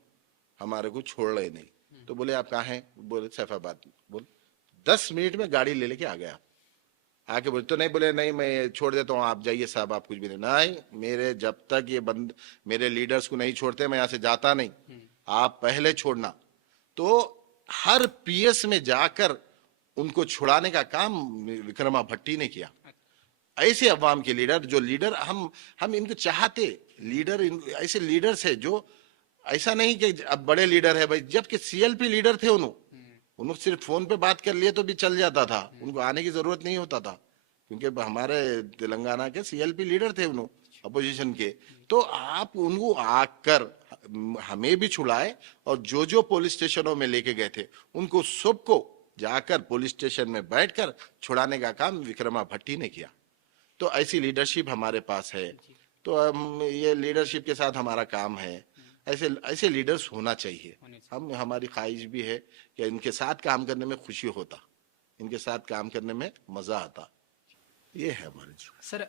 हमारे को छोड़ रहे नहीं। तो बोले आप कहाँ हैं? बोले सैफाबाद। बोल 10 मिनट में गाड़ी ले लेके आ गया। आके बोले तो नहीं, बोले नहीं मैं छोड़ देता हूँ, आप जाइए साहब, आप कुछ भी नहीं। मेरे जब तक ये बंद मेरे लीडर्स को नहीं छोड़ते मैं यहाँ से जाता नहीं, आप पहले छोड़ना। तो हर पीएस में जाकर उनको छुड़ाने का काम विक्रमा भट्टी ने किया। ऐसे अवाम के लीडर, जो लीडर हम इनको चाहते, लीडर ऐसे लीडर्स है जो ऐसा नहीं कि अब बड़े लीडर है भाई, जबकि सीएलपी लीडर थे उन्होंने सिर्फ फोन पे बात कर लिए तो भी चल जाता था, उनको आने की जरूरत नहीं होता था, क्योंकि हमारे तेलंगाना के सीएलपी लीडर थे उन्होंने अपोजिशन के। तो आप उनको आकर हमें भी छुड़ाए और जो जो पुलिस स्टेशनों में लेके गए थे उनको सबको जाकर पुलिस स्टेशन में बैठकर छुड़ाने का काम विक्रमा भट्टी ने किया। तो ऐसी लीडरशिप हमारे पास है। तो हम ये लीडरशिप के साथ हमारा काम है। ऐसे ऐसे लीडर्स होना चाहिए। हम हमारी ख्वाहिश भी है कि इनके साथ काम करने में खुशी होता, इनके साथ काम करने में मजा आता। ये है हमारे सर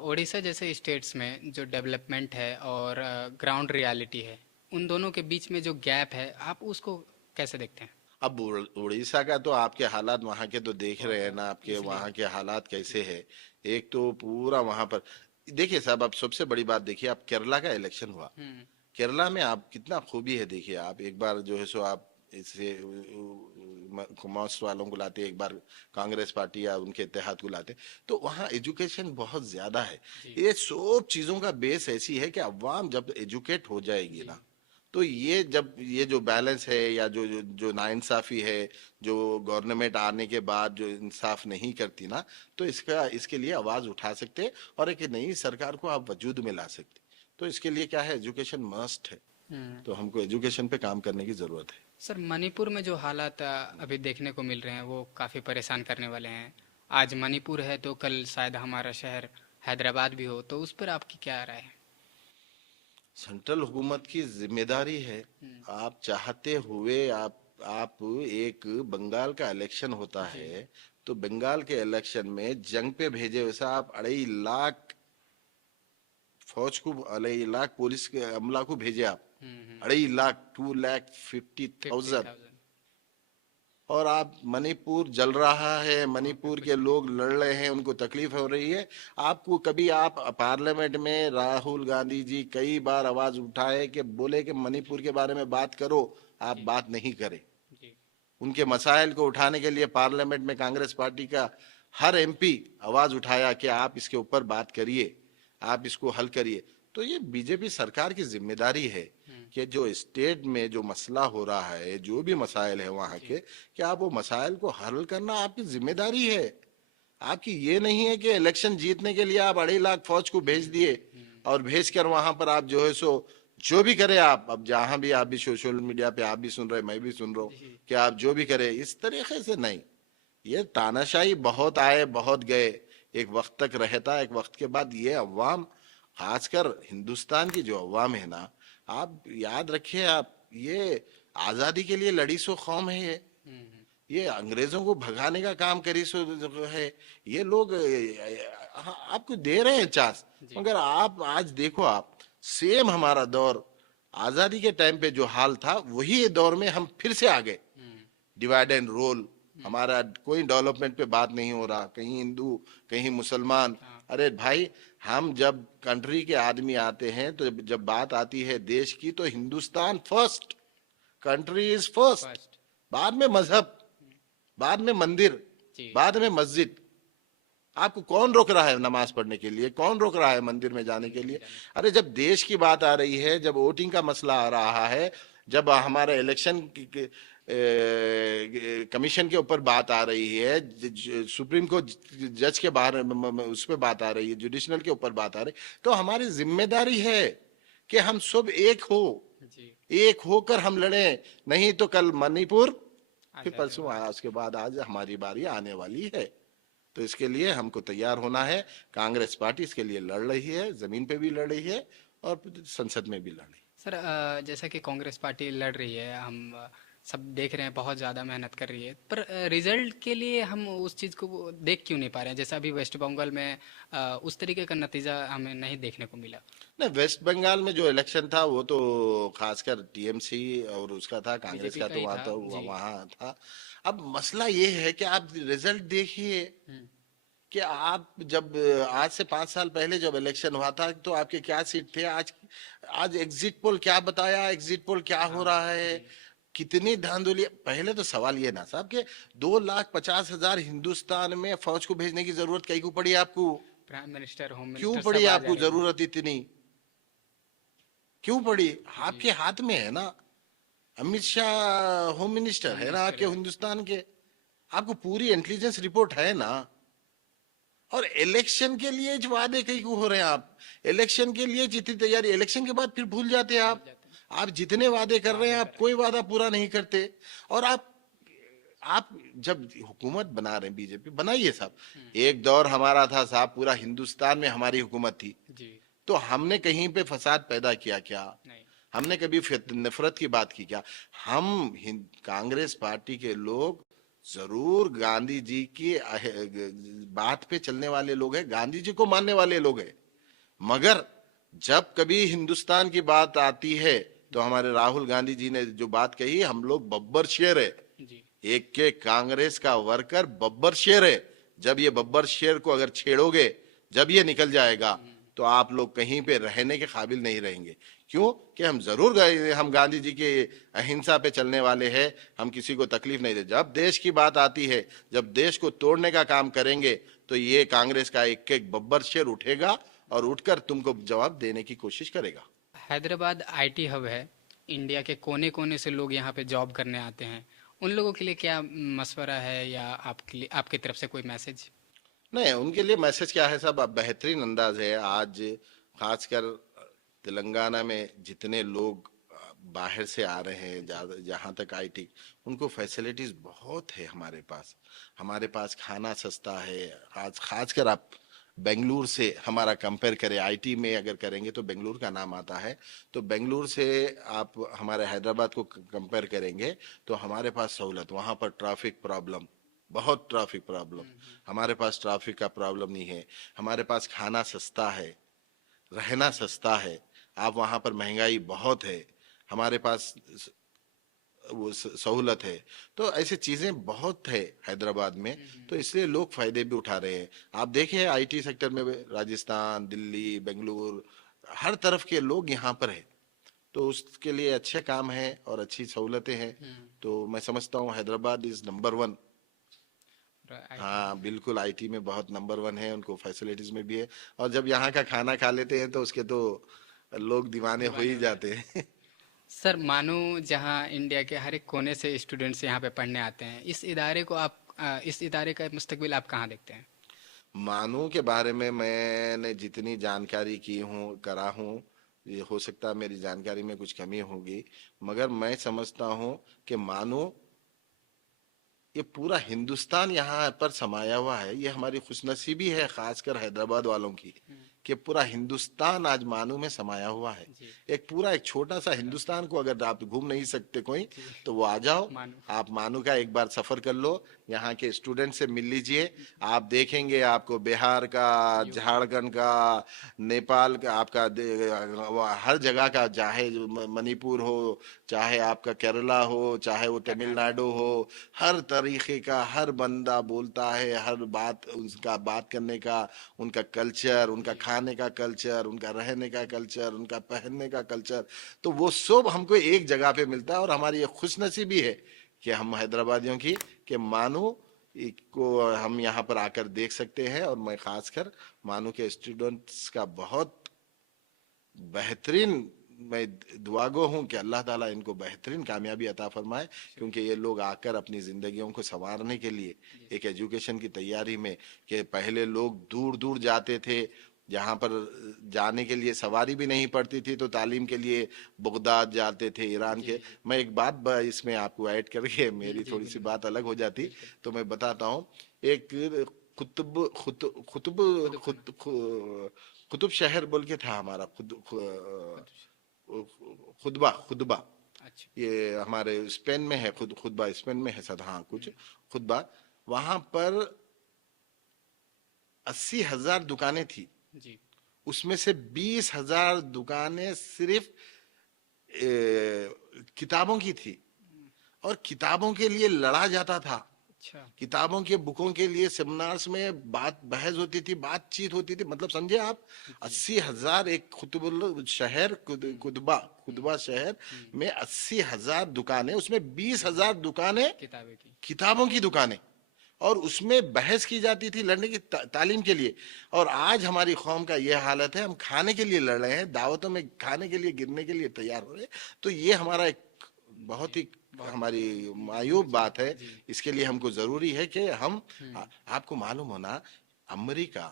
उड़ीसा जैसे स्टेट्स में जो डेवलपमेंट है और ग्राउंड रियलिटी है, उन दोनों के बीच में जो गैप है, आप उसको कैसे देखते हैं? अब उड़ीसा का तो आपके हालात वहां के तो देख रहे हैं ना, आपके वहां के हालात कैसे है। एक तो पूरा वहां पर देखिए साहब, आप सबसे बड़ी बात देखिए, आप केरला का इलेक्शन हुआ, केरला में आप कितना खूबी है देखिए। आप एक बार जो है सो आप इससे कॉमर्स वालों को लाते, एक बार कांग्रेस पार्टी या उनके इत्तेहाद को लाते, तो वहाँ एजुकेशन बहुत ज्यादा है। ये सब चीजों का बेस ऐसी है कि अवाम जब एजुकेट हो जाएगी ना, तो ये जब ये जो बैलेंस है या जो नाइंसाफी है, जो गवर्नमेंट आने के बाद जो इंसाफ नहीं करती ना, तो इसके लिए आवाज उठा सकते और एक नई सरकार को आप वजूद में ला सकते। तो इसके लिए क्या है, एजुकेशन मस्ट है। तो हमको एजुकेशन पे काम करने की जरूरत है। सर मणिपुर में जो हालात अभी देखने को मिल रहे हैं वो काफ़ी परेशान करने वाले हैं। आज मणिपुर है तो कल शायद हमारा शहर हैदराबाद भी हो, तो उस पर आपकी क्या राय है? सेंट्रल हुकूमत की जिम्मेदारी है। आप चाहते हुए आप एक बंगाल का इलेक्शन होता है तो बंगाल के इलेक्शन में जंग पे भेजे वैसा आप 2.5 लाख फौज को, 2.5 लाख पुलिस के अमला को भेजे आप, 2.5 लाख, 2,50,000, और आप मणिपुर जल रहा है, मणिपुर के लोग लड़ रहे हैं, उनको तकलीफ हो रही है। आपको कभी आप पार्लियामेंट में राहुल गांधी जी कई बार आवाज उठाए कि बोले कि मणिपुर के बारे में बात करो, आप बात नहीं करे। उनके मसाइल को उठाने के लिए पार्लियामेंट में कांग्रेस पार्टी का हर एमपी आवाज उठाया कि आप इसके ऊपर बात करिए, आप इसको हल करिए। तो ये बीजेपी सरकार की जिम्मेदारी है कि जो स्टेट में जो मसला हो रहा है, जो भी मसाइल है वहां के, कि आप वो मसाइल को हल करना आपकी जिम्मेदारी है। आपकी ये नहीं है कि इलेक्शन जीतने के लिए आप 2.5 लाख फौज को भेज दिए और भेज कर वहां पर आप जो है सो जो भी करे आप, अब जहां भी आप भी सोशल मीडिया पे आप भी सुन रहे, मैं भी सुन रहा हूँ कि आप जो भी करे, इस तरीके से नहीं। ये तानाशाही बहुत आए बहुत गए, एक वक्त तक रहता, एक वक्त के बाद ये अवाम, खासकर हिंदुस्तान की जो अवाम है ना, आप याद रखिए, आप ये आजादी के लिए लड़ी सो कौम है, ये अंग्रेजों को भगाने का काम करी सो है। ये लोग आपको दे रहे हैं चांस, मगर आप आज देखो, आप सेम हमारा दौर आजादी के टाइम पे जो हाल था वही दौर में हम फिर से आ गए। डिवाइड एंड रोल, हमारा कोई डेवलपमेंट पे बात नहीं हो रहा, कहीं हिंदू कहीं मुसलमान। अरे भाई, हम जब कंट्री के आदमी आते हैं तो जब बात आती है देश की, तो Hindustan first, country is first, बाद में मजहब, बाद में मंदिर, बाद में मस्जिद। आपको कौन रोक रहा है नमाज पढ़ने के लिए? कौन रोक रहा है मंदिर में जाने के लिए? अरे जब देश की बात आ रही है, जब वोटिंग का मसला आ रहा है, जब हमारे इलेक्शन कमीशन के ऊपर बात आ रही है, सुप्रीम कोर्ट जज के बाहर उस पर बात आ रही है, जुडिशनल के ऊपर बात आ रही, तो हमारी जिम्मेदारी है कि हम सब एक हो, एक होकर हम लड़े। नहीं तो कल मणिपुर, फिर परसों आया, उसके बाद आज हमारी बारी आने वाली है। तो इसके लिए हमको तैयार होना है। कांग्रेस पार्टी इसके लिए लड़ रही है, जमीन पे भी लड़ रही है और संसद में भी लड़ रही है। सर जैसा कि कांग्रेस पार्टी लड़ रही है, हम सब देख रहे हैं, बहुत ज़्यादा मेहनत कर रही है, पर रिजल्ट के लिए हम उस चीज़ को वो देख क्यों नहीं पा रहे हैं? जैसा अभी वेस्ट बंगाल में उस तरीके का नतीजा हमें नहीं देखने को मिला। नहीं, वेस्ट बंगाल में जो इलेक्शन था वो तो खासकर टीएमसी और उसका था, कांग्रेस बीजेपी का का तो ही वहां था तो जी। वहां था। अब मसला ये है कि आप रिजल्ट देखिए हम्म, कि आप जब आज से 5 साल पहले जब इलेक्शन हुआ था तो आपके क्या सीट थे। आज आज एग्जिट पोल क्या बताया, एग्जिट पोल क्या हो हाँ रहा है, जी। कितनी धांधली। पहले तो सवाल ये ना साहब कि 2,50,000 हिंदुस्तान में फौज को भेजने की जरूरत कहीं को पड़ी आपको? प्राइम मिनिस्टर, होम क्यों मिनिस्टर पड़ी सब आ जा आपको रहे हैं। जरूरत इतनी? क्यों पड़ी? जी। आपके हाथ में है ना। Amit Shah home minister home है ना मिनिस्टर आपके है। हिंदुस्तान के। आपको पूरी इंटेलिजेंस रिपोर्ट है ना। और इलेक्शन के लिए जो वादे कई को हो रहे हैं आप, इलेक्शन के लिए जितनी तैयारी, इलेक्शन के बाद फिर भूल जाते हैं भूल आप। जाते हैं। आप जितने वादे कर रहे वादे हैं कर आप रहे कोई हैं। वादा पूरा नहीं करते। और आप जब हुकूमत बना रहे हैं, बीजेपी बनाइए साहब। एक दौर हमारा था साहब, पूरा हिंदुस्तान में हमारी हुकूमत थी। जी। तो हमने कहीं पे फसाद पैदा किया क्या? नहीं। हमने कभी नफरत की बात की क्या? हम कांग्रेस पार्टी के लोग जरूर गांधी जी की बात पे चलने वाले लोग हैं, गांधी जी को मानने वाले लोग हैं। मगर जब कभी हिंदुस्तान की बात आती है तो जी। हमारे राहुल गांधी जी ने जो बात कही, हम लोग बब्बर शेर है। जी। एक के कांग्रेस का वर्कर बब्बर शेर है। जब ये बब्बर शेर को अगर छेड़ोगे, जब ये निकल जाएगा तो आप लोग कहीं पे रहने के काबिल नहीं रहेंगे। क्यों? कि हम जरूर गए, हम गांधी जी के अहिंसा पे चलने वाले हैं। हम किसी को तकलीफ नहीं दे। जब देश की बात आती है, जब देश को तोड़ने का काम करेंगे, तो ये कांग्रेस का एक एक बब्बर शेर उठेगा और उठकर तुमको जवाब देने की कोशिश करेगा। हैदराबाद आईटी हब है। इंडिया के कोने कोने से लोग यहाँ पे जॉब करने आते हैं। उन लोगों के लिए क्या मशवरा है, या आपके लिए, आपकी तरफ से कोई मैसेज? नहीं, उनके लिए मैसेज क्या है साहब? अब बेहतरीन अंदाज है आज। खासकर तेलंगाना में जितने लोग बाहर से आ रहे हैं, जी। जहाँ तक आईटी, उनको फैसिलिटीज बहुत है हमारे पास। हमारे पास खाना सस्ता है। आज खासकर आप बेंगलुरु से हमारा कंपेयर करें, आईटी में अगर करेंगे तो बेंगलुरु का नाम आता है। तो बेंगलुरु से आप हमारे हैदराबाद को कंपेयर करेंगे तो हमारे पास सहूलत, वहाँ पर ट्रैफिक प्रॉब्लम, बहुत ट्रैफिक प्रॉब्लम। हमारे पास ट्रैफिक का प्रॉब्लम नहीं है। हमारे पास खाना सस्ता है, रहना सस्ता है। आप वहां पर महंगाई बहुत है, हमारे पास वो सहूलत है। तो ऐसी चीजें बहुत है हैदराबाद में। तो इसलिए लोग फायदे भी उठा रहे हैं। आप देखें आईटी सेक्टर में राजस्थान, दिल्ली, बेंगलुरु, हर तरफ के लोग यहाँ पर है। तो उसके लिए अच्छे काम है और अच्छी सहूलतें हैं। तो मैं समझता हूँ Hyderabad is number one. IT हाँ में। बिल्कुल, आईटी में बहुत नंबर वन है, उनको फैसिलिटीज में भी है। और जब यहाँ का खाना खा लेते हैं तो उसके तो लोग दीवाने हो दीवाने ही हो जाते जाते हैं। हैं। सर मानो जहाँ इंडिया के हर एक कोने से स्टूडेंट्स यहाँ पे पढ़ने आते हैं, इस इदारे को आप इस इदारे का मुस्तकबिल आप कहाँ देखते हैं? मानू के बारे में मैंने जितनी जानकारी की हूँ, करा हूँ, ये हो सकता है मेरी जानकारी में कुछ कमी होगी, मगर मैं समझता हूँ कि मानो ये पूरा हिंदुस्तान यहाँ पर समाया हुआ है। ये हमारी खुशनसीबी है, खासकर हैदराबाद वालों की, कि पूरा हिंदुस्तान आज मानू में समाया हुआ है। जी। एक छोटा सा हिंदुस्तान को अगर आप घूम नहीं सकते कोई, जी। तो वो आ जाओ। मानो। आप मानू का एक बार सफर कर लो, यहाँ के स्टूडेंट से मिल लीजिए। आप देखेंगे आपको बिहार का, यूपी। झारखंड का, नेपाल का, आपका हर जगह का, चाहे जो मणिपुर हो, चाहे आपका केरला हो, चाहे वो कर्नाटका। तमिलनाडु हो, हर तरीके का हर बंदा बोलता है। हर बात उसका बात करने का, उनका कल्चर, उनका जी। खाने का कल्चर, उनका रहने का कल्चर, उनका पहनने का कल्चर, तो वो सब हमको एक जगह पे मिलता है। और हमारी ये खुशनसीबी है कि हम हैदराबादियों की, कि मानो को हम यहाँ पर आकर देख सकते हैं। और मैं खासकर मानो के स्टूडेंट्स का बहुत बेहतरीन मैं दुआगो हूं कि अल्लाह ताला इनको बेहतरीन कामयाबी अता फरमाए। क्योंकि ये लोग आकर अपनी जिंदगियों को संवारने के लिए एक एजुकेशन की तैयारी में, कि पहले लोग दूर दूर जाते थे, जहाँ पर जाने के लिए सवारी भी नहीं पड़ती थी, तो तालीम के लिए बगदाद जाते थे, ईरान जी। के। मैं एक बात इसमें आपको ऐड करके, मेरी जी थोड़ी सी बिल्कुल। बात अलग हो जाती, बिल्कुल। तो मैं बताता हूँ। एक कुतुब खुतुब खुतुब कुतुब खाना। खुत- कुतुब शहर बोल के था हमारा, खुद कुतुब। खुतबा खुतबा अच्छा। ये हमारे स्पेन में है, खुतबा स्पेन में है, सद हाँ कुछ खुतबा। वहां पर 80,000 दुकानें थी, जी। उसमें से 20,000 दुकानें सिर्फ किताबों की थी, और किताबों के लिए लड़ा जाता था। अच्छा। किताबों के बुकों के लिए सेमिनार्स में बात बहस होती थी, बातचीत होती थी। मतलब समझे आप, जी। 80,000 एक खुतबुल शहर खुतबा खुतबा शहर में 80,000 दुकानें, उसमें 20,000 दुकानें किताबें की। किताबों की दुकानें, और उसमें बहस की जाती थी लड़ने की तालीम के लिए। और आज हमारी कौम का यह हालत है, हम खाने के लिए लड़ रहे हैं, दावतों में खाने के लिए गिरने के लिए तैयार हो रहे हैं। तो ये हमारा एक बहुत ही बहुत हमारी होना मायूब बात है। चाहिए। जी। इसके लिए हमको जरूरी है कि हम आपको मालूम होना, अमेरिका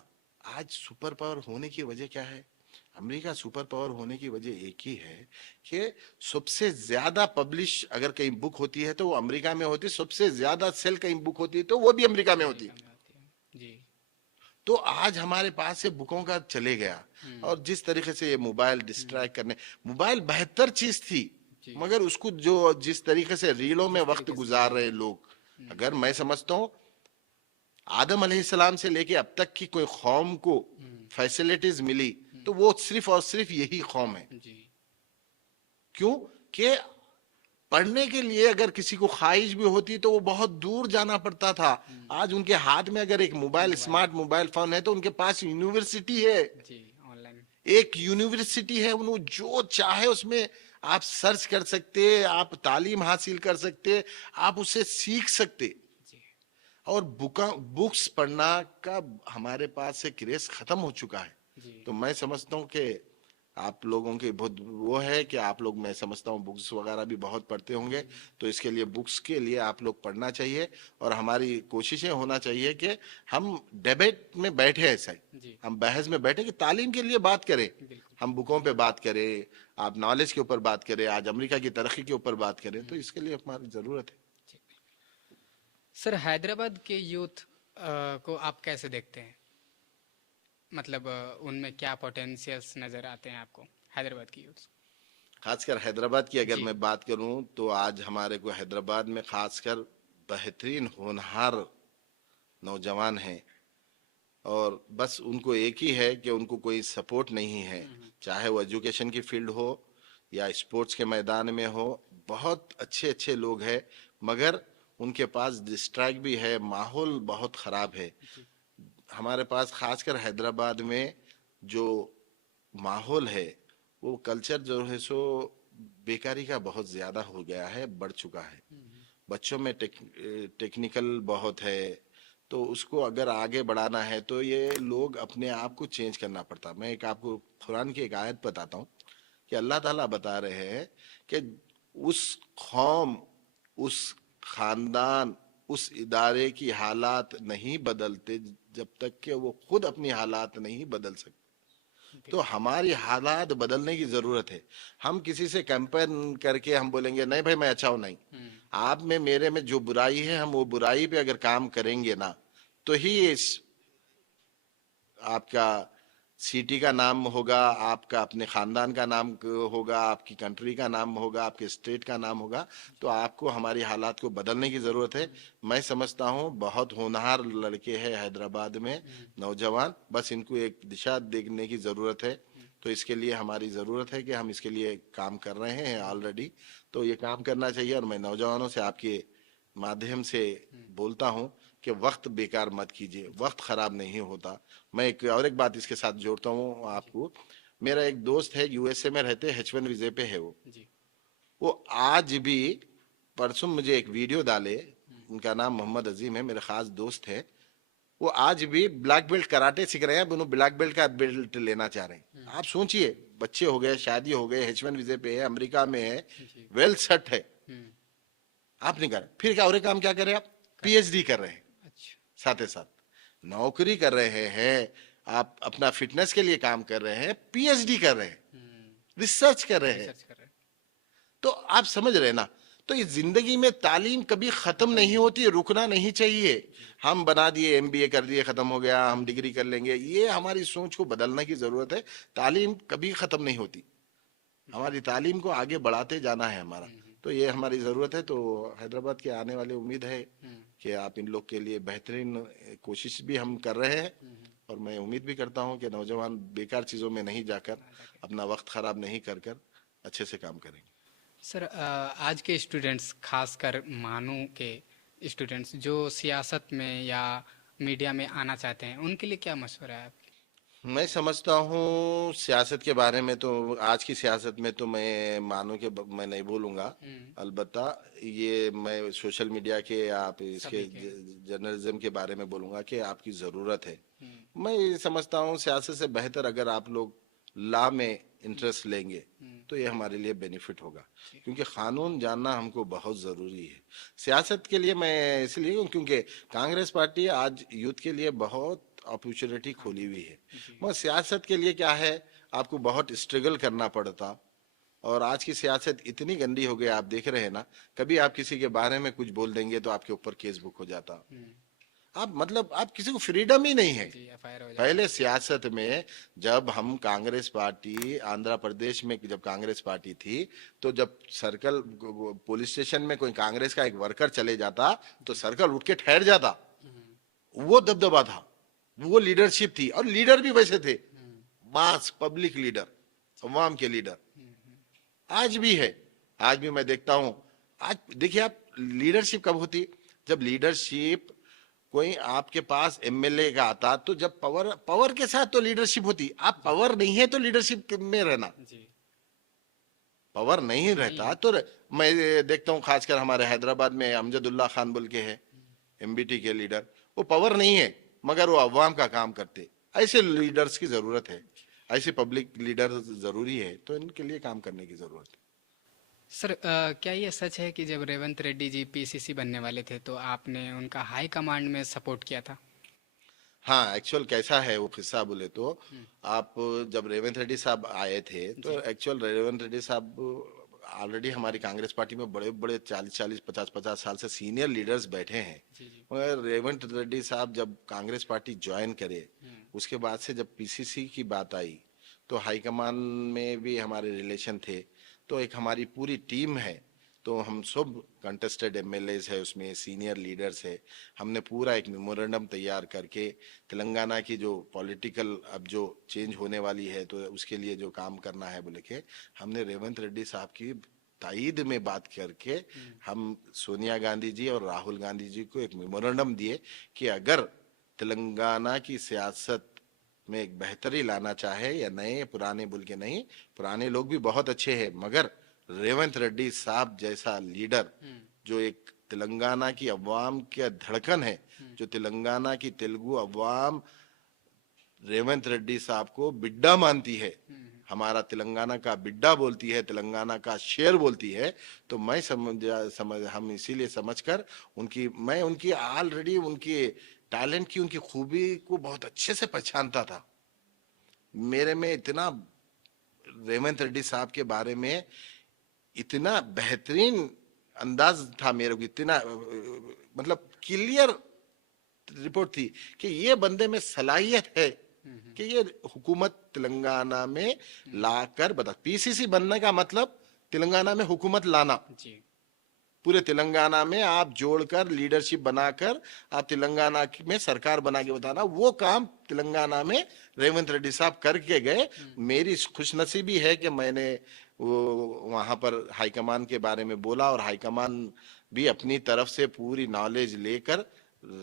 आज सुपर पावर होने की वजह क्या है? अमेरिका सुपर पावर होने की वजह एक ही है कि सबसे ज्यादा पब्लिश अगर कहीं बुक होती है तो वो अमेरिका में होती है, सबसे ज्यादा सेल कहीं बुक होती है तो वो भी अमेरिका में होती है। अमेरिका में आती है। जी। तो आज हमारे पास से बुकों का चले गया। और जिस तरीके से ये मोबाइल डिस्ट्रैक्ट करने, मोबाइल बेहतर चीज थी, जी। मगर उसको जो जिस तरीके से रीलों में जिस वक्त तरीके से गुजार रहे लोग, अगर मैं समझता हूं आदम अलैहिस्सलाम से लेके अब तक की कोई कौम को फैसिलिटीज मिली तो वो सिर्फ और सिर्फ यही कौम है। जी। क्यों? कि पढ़ने के लिए अगर किसी को ख्वाहिश भी होती तो वो बहुत दूर जाना पड़ता था। आज उनके हाथ में अगर एक मोबाइल, स्मार्ट मोबाइल फोन है तो उनके पास यूनिवर्सिटी है, जी। ऑनलाइन। एक यूनिवर्सिटी है, उन्होंने जो चाहे उसमें आप सर्च कर सकते, आप तालीम हासिल कर सकते, आप उसे सीख सकते। जी। और बुक्स पढ़ना का हमारे पास से क्रेज खत्म हो चुका है। जी। तो मैं समझता हूँ कि आप लोगों की बहुत वो है कि आप लोग, मैं समझता हूँ बुक्स वगैरह भी बहुत पढ़ते होंगे, तो इसके लिए बुक्स के लिए आप लोग पढ़ना चाहिए। और हमारी कोशिशें होना चाहिए कि हम डिबेट में बैठे, ऐसा ही जी। हम बहस में बैठे कि तालीम के लिए बात करें, बिल्कुल। हम बुकों पे बात करें, आप नॉलेज के ऊपर बात करें, आज अमेरिका की तरक्की के ऊपर बात करें। तो इसके लिए हमारी जरूरत है। जी। सर, हैदराबाद के यूथ को आप कैसे देखते हैं? मतलब उनमें क्या पोटेंशियल्स नज़र आते हैं आपको हैदराबाद की यूथ? खासकर हैदराबाद की अगर जी। मैं बात करूं तो आज हमारे को हैदराबाद में खासकर बेहतरीन होनहार नौजवान हैं, और बस उनको एक ही है कि उनको कोई सपोर्ट नहीं है, चाहे वो एजुकेशन की फील्ड हो या स्पोर्ट्स के मैदान में हो। बहुत अच्छे अच्छे लोग हैं, मगर उनके पास डिस्ट्रैक्ट भी है, माहौल बहुत खराब है। जी। हमारे पास खासकर हैदराबाद में जो माहौल है, वो कल्चर जो है सो बेकारी का बहुत ज्यादा हो गया है, बढ़ चुका है। बच्चों में टेक्निकल बहुत है, तो उसको अगर आगे बढ़ाना है तो ये लोग अपने आप को चेंज करना पड़ता। मैं एक आपको कुरान की एक आयत बताता हूँ कि अल्लाह ताला बता रहे हैं कि उस कौम, उस खानदान, उस इदारे की हालात नहीं बदलते जब तक कि वो खुद अपनी हालात नहीं बदल सकते। तो हमारी हालात बदलने की जरूरत है। हम किसी से कंपेयर करके हम बोलेंगे नहीं भाई मैं अच्छा हूं, नहीं, आप में मेरे में जो बुराई है, हम वो बुराई पे अगर काम करेंगे ना तो ही इस आपका सिटी का नाम होगा, आपका अपने खानदान का नाम होगा, आपकी कंट्री का नाम होगा, आपके स्टेट का नाम होगा। तो आपको हमारी हालात को बदलने की जरूरत है। मैं समझता हूँ बहुत होनहार लड़के हैं हैदराबाद में, नौजवान, बस इनको एक दिशा देखने की जरूरत है। तो इसके लिए हमारी जरूरत है कि हम इसके लिए काम कर रहे हैं ऑलरेडी। तो ये काम करना चाहिए, और मैं नौजवानों से आपके माध्यम से बोलता हूँ कि वक्त बेकार मत कीजिए, वक्त खराब नहीं होता। मैं एक और एक बात इसके साथ जोड़ता हूँ आपको। मेरा एक दोस्त है, यूएसए में रहते, H1 वीजे पे है वो। जी। वो आज भी, परसों मुझे एक वीडियो डाले, उनका नाम मोहम्मद अजीम है, मेरे खास दोस्त है। वो आज भी ब्लैक बेल्ट कराटे सीख रहे हैं, अब उन्होंने ब्लैक बेल्ट का बेल्ट लेना चाह रहे हैं। आप सोचिए, बच्चे हो गए, शादी हो गए, H1 वीजे पे है, अमेरिका में है, जी। वेल सेट है। हम्म। आप नहीं कर रहे, फिर क्या और एक काम क्या कर रहे हैं? आप पीएचडी कर रहे हैं, अच्छा। साथ ही साथ नौकरी कर रहे हैं, आप अपना फिटनेस के लिए काम कर रहे हैं, पीएचडी कर रहे हैं, रिसर्च कर रहे हैं। रिसर्च कर रहे हैं। तो आप समझ रहे हैं ना? तो इस जिंदगी में तालीम कभी खत्म नहीं होती, रुकना नहीं चाहिए। हम बना दिए एमबीए कर दिए, खत्म हो गया, हम डिग्री कर लेंगे, ये हमारी सोच को बदलने की जरूरत है। तालीम कभी खत्म नहीं होती। हमारी तालीम को आगे बढ़ाते जाना है हमारा, तो ये हमारी ज़रूरत है। तो हैदराबाद के आने वाले उम्मीद है कि आप इन लोग के लिए बेहतरीन कोशिश भी हम कर रहे हैं, और मैं उम्मीद भी करता हूं कि नौजवान बेकार चीज़ों में नहीं जाकर, अपना वक्त खराब नहीं कर कर अच्छे से काम करेंगे। सर आज के स्टूडेंट्स खासकर मानू के स्टूडेंट्स जो सियासत में या मीडिया में आना चाहते हैं उनके लिए क्या मशवरा है आपकी? मैं समझता हूँ सियासत के बारे में, तो आज की सियासत में तो मैं मानो कि मैं नहीं बोलूँगा। अलबत्ता ये मैं सोशल मीडिया के, आप इसके सभी के। जर्नलिज्म के बारे में बोलूँगा कि आपकी ज़रूरत है। मैं ये समझता हूँ सियासत से बेहतर अगर आप लोग लॉ में इंटरेस्ट लेंगे तो ये हमारे लिए बेनिफिट होगा, क्योंकि कानून जानना हमको बहुत ज़रूरी है। सियासत के लिए मैं इसलिए हूँ क्योंकि कांग्रेस पार्टी आज यूथ के लिए बहुत अपॉर्चुनिटी खोली हुई है, मगर सियासत के लिए क्या है, आपको बहुत स्ट्रगल करना पड़ता। और आज की सियासत इतनी गंदी हो गई, आप देख रहे हैं ना, कभी आप किसी के बारे में कुछ बोल देंगे तो आपके ऊपर केस बुक हो जाता। आप मतलब आप किसी को फ्रीडम ही नहीं है। जी एफआईआर हो जाता पहले सियासत में जब हम कांग्रेस पार्टी आंध्र प्रदेश में जब कांग्रेस पार्टी थी, तो जब सर्कल पुलिस स्टेशन में कोई कांग्रेस का एक वर्कर चले जाता तो सर्कल उठ के ठहर जाता। वो दबदबा था, वो लीडरशिप थी, और लीडर भी वैसे थे, मास पब्लिक लीडर, अवाम के लीडर। आज भी है, आज भी मैं देखता हूं। आज देखिए आप, लीडरशिप कब होती, जब लीडरशिप कोई आपके पास एमएलए का आता, तो जब पावर के साथ तो लीडरशिप होती। आप पावर नहीं है तो लीडरशिप में रहना, जी पावर नहीं रहता तो मैं देखता हूँ खासकर हमारे हैदराबाद में अमजदुल्ला खान बोल के है, एमबीटी के लीडर, वो पावर नहीं है मगर वो अवाम का काम करते। ऐसे लीडर्स की जरूरत है, ऐसे पब्लिक लीडर जरूरी है, तो इनके लिए काम करने की जरूरत है। सर क्या ये सच है कि जब रेवंत रेड्डी जी पीसीसी बनने वाले थे तो आपने उनका हाई कमांड में सपोर्ट किया था? हाँ, एक्चुअल कैसा है वो किस्सा बोले तो, आप जब रेवंत रेड्डी साहब आए थे तो एक्चुअल रेवंत रेड्डी साहब ऑलरेडी हमारी कांग्रेस पार्टी में बड़े बड़े 40-40 50-50 साल से सीनियर लीडर्स बैठे हैं। जी जी। मगर रेवंत रेड्डी साहब जब कांग्रेस पार्टी ज्वाइन करे, उसके बाद से जब पीसीसी की बात आई तो हाईकमान में भी हमारे रिलेशन थे। तो एक हमारी पूरी टीम है, तो हम सब कंटेस्टेड एमएलएज है, उसमें सीनियर लीडर्स है। हमने पूरा एक मेमोरेंडम तैयार करके तेलंगाना की जो पॉलिटिकल अब जो चेंज होने वाली है तो उसके लिए जो काम करना है बोले के, हमने रेवंत रेड्डी साहब की तायद में बात करके हम सोनिया गांधी जी और राहुल गांधी जी को एक मेमोरेंडम दिए कि अगर तेलंगाना की सियासत में एक बेहतरी लाना चाहे, या नए पुराने बोल के नहीं, पुराने लोग भी बहुत अच्छे हैं, मगर रेवंत रेड्डी साहब जैसा लीडर जो एक तेलंगाना की अवाम के धड़कन है, जो तेलंगाना की तेलुगु अवाम रेवंत रेड्डी साहब को बिड्डा मानती है, हमारा तेलंगाना का बिड्डा बोलती है, तेलंगाना का शेर बोलती है, तो मैं समझ हम इसीलिए समझकर मैं उनकी ऑलरेडी उनकी टैलेंट की, उनकी खूबी को बहुत अच्छे से पहचानता था। मेरे में इतना रेवंत रेड्डी साहब के बारे में इतना बेहतरीन अंदाज था मेरे को, इतना मतलब क्लियर रिपोर्ट थी कि ये बंदे में सलाहियत है कि ये हुकूमत तेलंगाना में लाकर बता। पीसीसी बनने का मतलब तेलंगाना में हुकूमत लाना, जी पूरे तेलंगाना में आप जोड़कर लीडरशिप बनाकर आप तेलंगाना में सरकार बना के बताना, वो काम तेलंगाना में रेवंत रेड्डी साहब करके गए। मेरी खुशनसीबी है कि मैंने वो वहां पर हाईकमान के बारे में बोला, और हाईकमान भी अपनी तरफ से पूरी नॉलेज लेकर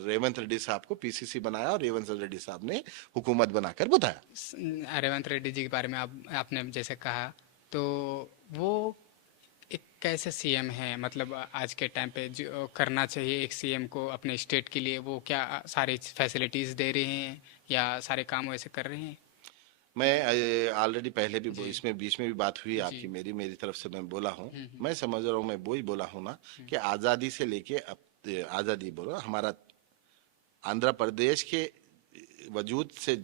रेवंत रेड्डी साहब को पीसीसी बनाया, और रेवंत रेड्डी साहब ने हुकूमत बनाकर बताया। रेवंत रेड्डी जी के बारे में आपने जैसे कहा, तो वो एक कैसे सीएम है, मतलब आज के टाइम पे जो करना चाहिए एक सीएम को अपने स्टेट के लिए, वो क्या सारी फैसिलिटीज दे रहे हैं या सारे काम वैसे कर रहे हैं? मैं ऑलरेडी पहले भी इसमें बीच में भी बात हुई आपकी, मेरी मेरी तरफ से मैं बोला हूँ। मैं समझ रहा हूँ, मैं वो ही बोला हूँ ना कि आज़ादी से लेके अब, आज़ादी बोलो, हमारा आंध्र प्रदेश के वजूद से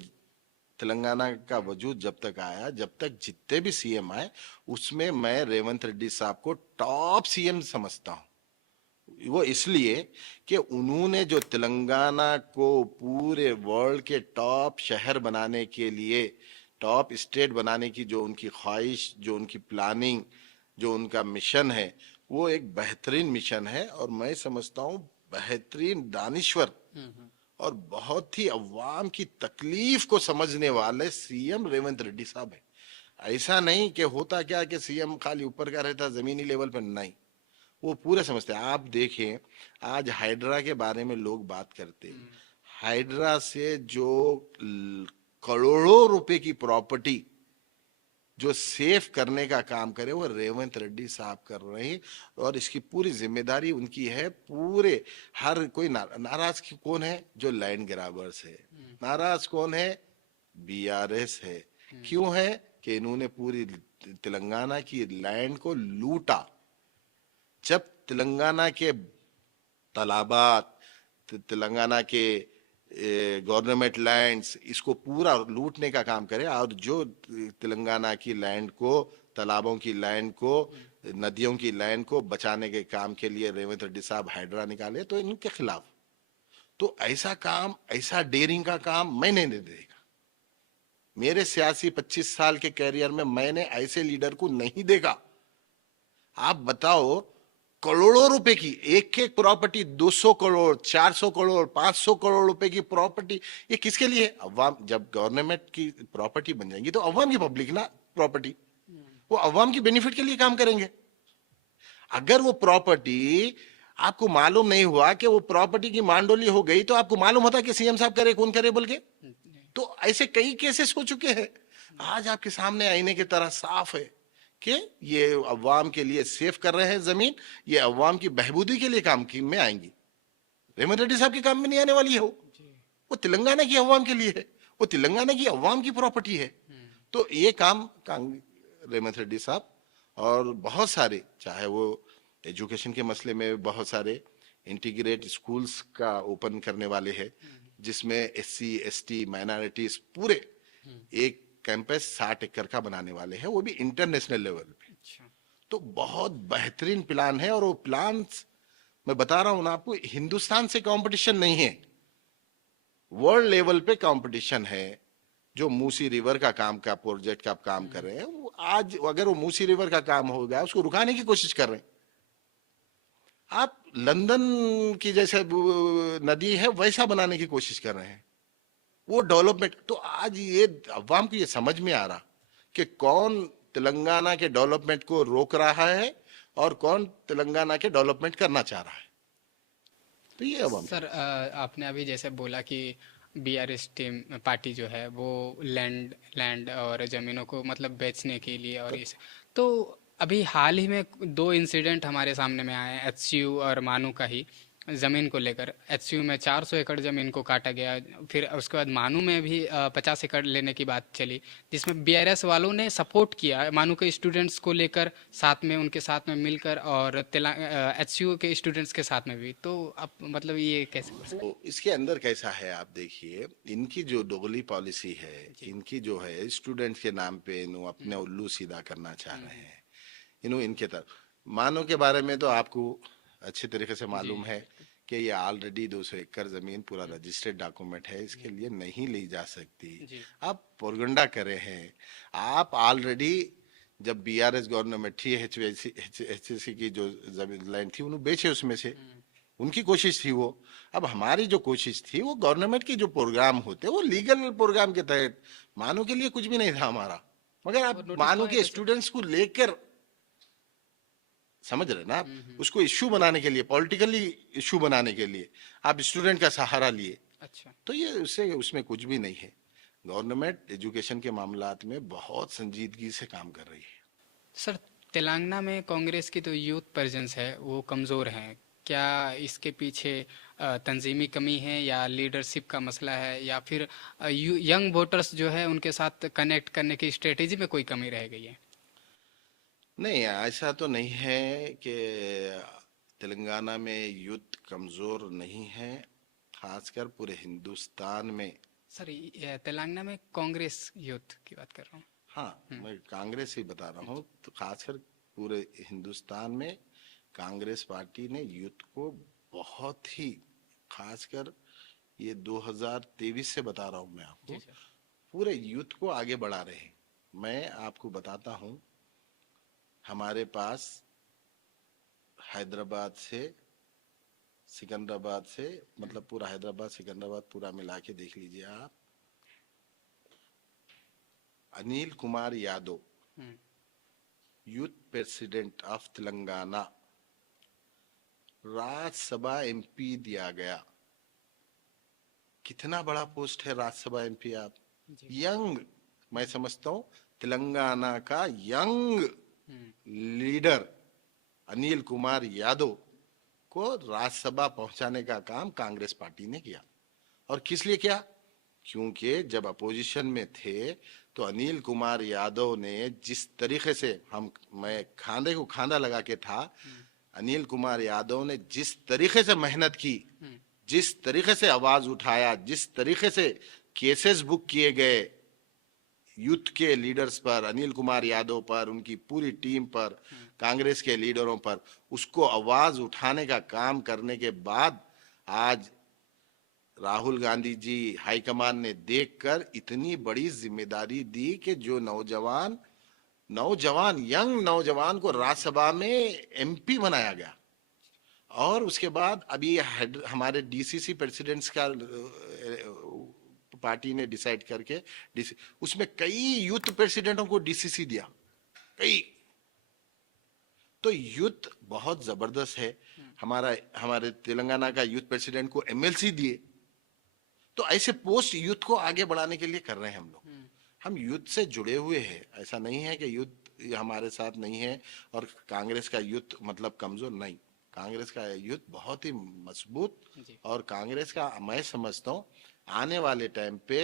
तेलंगाना का वजूद जब तक आया, जब तक जितने भी सीएम आए, उसमें मैं रेवंत रेड्डी साहब को टॉप सीएम समझता हूँ। वो इसलिए कि उन्होंने जो तेलंगाना को पूरे वर्ल्ड के टॉप शहर बनाने के लिए टॉप स्टेट बनाने की जो उनकी ख्वाहिश, जो उनकी प्लानिंग, जो उनका मिशन है, वो एक बेहतरीन मिशन है। और मैं समझता हूँ बेहतरीन दानिश्वर और बहुत ही अवाम की तकलीफ को समझने वाले सीएम रेवंत रेड्डी साहब है। ऐसा नहीं कि होता क्या कि सीएम खाली ऊपर का रहता, जमीनी लेवल पर नहीं, वो पूरे समझते हैं। आप देखें, आज हाइड्रा के बारे में लोग बात करते, हाइड्रा से जो करोड़ों रुपए की प्रॉपर्टी जो सेफ करने का काम करे वो रेवंत रेड्डी साहब कर रहे हैं। और इसकी पूरी जिम्मेदारी उनकी है। पूरे हर कोई नाराज कौन है? जो लैंड ग्राबर्स है। नाराज कौन है? बीआरएस है। क्यों है? कि इन्होंने पूरी तेलंगाना की लैंड को लूटा। जब तेलंगाना के तालाबात, तेलंगाना के गवर्नमेंट लैंड्स, इसको पूरा लूटने का काम करे, और जो तेलंगाना की लैंड को, तालाबों की लैंड को, नदियों की लैंड को बचाने के काम के लिए रेवंत रेड्डी साहब हाइड्रा निकाले, तो इनके खिलाफ। तो ऐसा काम, ऐसा डेयरिंग का काम मैं नहीं देगा। मेरे सियासी 25 साल के कैरियर में मैंने ऐसे लीडर को नहीं देखा। आप बताओ, करोड़ों रुपए की एक एक प्रॉपर्टी, 200 करोड़, 400 करोड़, 500 करोड़ रुपए की प्रॉपर्टी, ये किसके लिए? अवाम। जब गवर्नमेंट की प्रॉपर्टी बन जाएंगी तो अवाम की पब्लिक ना प्रॉपर्टी, वो अवाम की बेनिफिट के लिए काम करेंगे। अगर वो प्रॉपर्टी आपको मालूम नहीं हुआ कि वो प्रॉपर्टी की मांडोली हो गई, तो आपको मालूम होता कि सीएम साहब करे, कौन करे बोल के? तो ऐसे कई केसेस हो चुके हैं। आज आपके सामने आईने की तरह साफ है कि ये अवाम के लिए सेफ कर रहे हैं जमीन, ये अवाम की बहबूदी के लिए काम की में आएंगी। रेवंत रेड्डी साहब के काम में नहीं आने वाली है। वो तेलंगाना की अवाम के लिए है, वो तेलंगाना की अवाम की प्रॉपर्टी है। तो ये काम रेवंत रेड्डी साहब और बहुत सारे, चाहे वो एजुकेशन के मसले में बहुत सारे इंटीग्रेट स्कूल्स का ओपन करने वाले हैं, जिसमें एससी एसटी माइनॉरिटीज पूरे एक कैंपस 60 एकड़ का बनाने वाले हैं, वो भी इंटरनेशनल लेवल पे। तो बहुत बेहतरीन प्लान है। और वो प्लान मैं बता रहा हूं ना आपको, हिंदुस्तान से कंपटीशन नहीं है, वर्ल्ड लेवल पे कंपटीशन है। जो मूसी रिवर का काम का प्रोजेक्ट का काम कर रहे हैं, वो आज अगर वो मूसी रिवर का काम हो गया, उसको रुकाने की कोशिश कर रहे हैं। आप लंदन की जैसे नदी है वैसा बनाने की कोशिश कर रहे हैं, वो डेवलपमेंट। तो आज ये अवाम को ये समझ में आ रहा कि कौन तेलंगाना के डेवलपमेंट को रोक रहा है और कौन तेलंगाना के डेवलपमेंट करना चाह रहा है। तो ये अवाम। सर आपने अभी जैसे बोला कि बीआरएस टीम पार्टी जो है वो लैंड और ज़मीनों को मतलब बेचने के लिए और इस, तो अभी हाल ही में 2 इंसिडेंट हमारे सामने में आए, एचसीयू और मानू का ही, ज़मीन को लेकर। एचसीयू में 400 एकड़ ज़मीन को काटा गया, फिर उसके बाद मानू में भी 50 एकड़ लेने की बात चली, जिसमें बीआरएस वालों ने सपोर्ट किया मानू के स्टूडेंट्स को लेकर, साथ में उनके साथ में मिलकर, और एचसीयू के स्टूडेंट्स के साथ में भी। तो अब मतलब ये कैसे हो सकता तो इसके अंदर कैसा है, आप देखिए, इनकी जो दोगली पॉलिसी है, इनकी जो है स्टूडेंट के नाम पे इन्हों अपने उल्लू सीधा करना चाह रहे हैं। इन्हों इनके तरफ मानो के बारे में तो आपको अच्छे तरीके से मालूम है कि ये ऑलरेडी 200 एकड़ जमीन पूरा रजिस्टर्ड डॉक्यूमेंट है, इसके लिए नहीं ली जा सकती। आप पोरगंडा करे हैं। आप ऑलरेडी जब बीआरएस गवर्नमेंट थी, एचएससी की जो जमीन लैंड थी उन्होंने बेचे, उसमें से उनकी कोशिश थी वो। अब हमारी जो कोशिश थी, वो गवर्नमेंट की जो प्रोग्राम होते वो लीगल प्रोग्राम के तहत, मानो के लिए कुछ भी नहीं था हमारा, मगर आप मानो के स्टूडेंट्स को लेकर, समझ रहे ना आप, उसको इश्यू बनाने के लिए, पॉलिटिकली इश्यू बनाने के लिए आप स्टूडेंट का सहारा लिए। अच्छा, तो ये उससे उसमें कुछ भी नहीं है। गवर्नमेंट एजुकेशन के मामलात में बहुत संजीदगी से काम कर रही है। सर तेलंगाना में कांग्रेस की तो यूथ प्रेजेंस है वो कमज़ोर है, क्या इसके पीछे तंजीमी कमी है या लीडरशिप का मसला है, या फिर यंग वोटर्स जो है उनके साथ कनेक्ट करने की स्ट्रेटेजी में कोई कमी रह गई है? नहीं, ऐसा तो नहीं है कि तेलंगाना में यूथ कमजोर नहीं है, खासकर पूरे हिंदुस्तान में। सर ये तेलंगाना में कांग्रेस यूथ की बात कर रहा हूँ। हाँ, मैं कांग्रेस ही बता रहा हूँ। तो खासकर पूरे हिंदुस्तान में कांग्रेस पार्टी ने यूथ को बहुत ही, खासकर ये 2023 से बता रहा हूँ मैं आपको, जी सर। पूरे यूथ को आगे बढ़ा रहे हैं। मैं आपको बताता हूं, हमारे पास हैदराबाद से, सिकंदराबाद से, मतलब पूरा हैदराबाद सिकंदराबाद पूरा मिला के देख लीजिए आप, अनिल कुमार यादव हम्म, youth president of Telangana, Rajya Sabha MP दिया गया। कितना बड़ा पोस्ट है राज्यसभा एमपी आप, जी। यंग, मैं समझता हूं तेलंगाना का यंग हम्म, लीडर अनिल कुमार यादव को राज्यसभा पहुंचाने का काम कांग्रेस पार्टी ने किया। और किस लिए किया? क्योंकि जब अपोजिशन में थे तो अनिल कुमार यादव ने जिस तरीके से, हम, मैं खांधे को खांधा लगा के था, हम्म, अनिल कुमार यादव ने जिस तरीके से मेहनत की, हम्म, जिस तरीके से आवाज उठाया, जिस तरीके से केसेस बुक किए गए यूथ के लीडर्स पर, अनिल कुमार यादव पर, उनकी पूरी टीम पर, कांग्रेस के लीडरों पर, उसको आवाज उठाने का काम करने के बाद आज राहुल गांधी जी हाईकमान ने देखकर इतनी बड़ी जिम्मेदारी दी कि जो नौजवान नौजवान यंग नौजवान को राज्यसभा में एमपी बनाया गया। और उसके बाद अभी हमारे डीसीसी प्रेसिडेंट्स का पार्टी ने डिसाइड करके उसमें कई यूथ प्रेसिडेंटों को डीसीसी दिया, कई। तो यूथ बहुत जबरदस्त है। हमारा हमारे तेलंगाना का यूथ प्रेसिडेंट को एमएलसी दिए। तो ऐसे पोस्ट यूथ को आगे बढ़ाने के लिए कर रहे हैं हम लोग। हम यूथ से जुड़े हुए हैं, ऐसा नहीं है कि यूथ हमारे साथ नहीं है और कांग्रेस का यूथ मतलब कमजोर, नहीं। कांग्रेस का यूथ बहुत ही मजबूत। जी। और कांग्रेस का मैं समझता हूँ आने वाले टाइम पे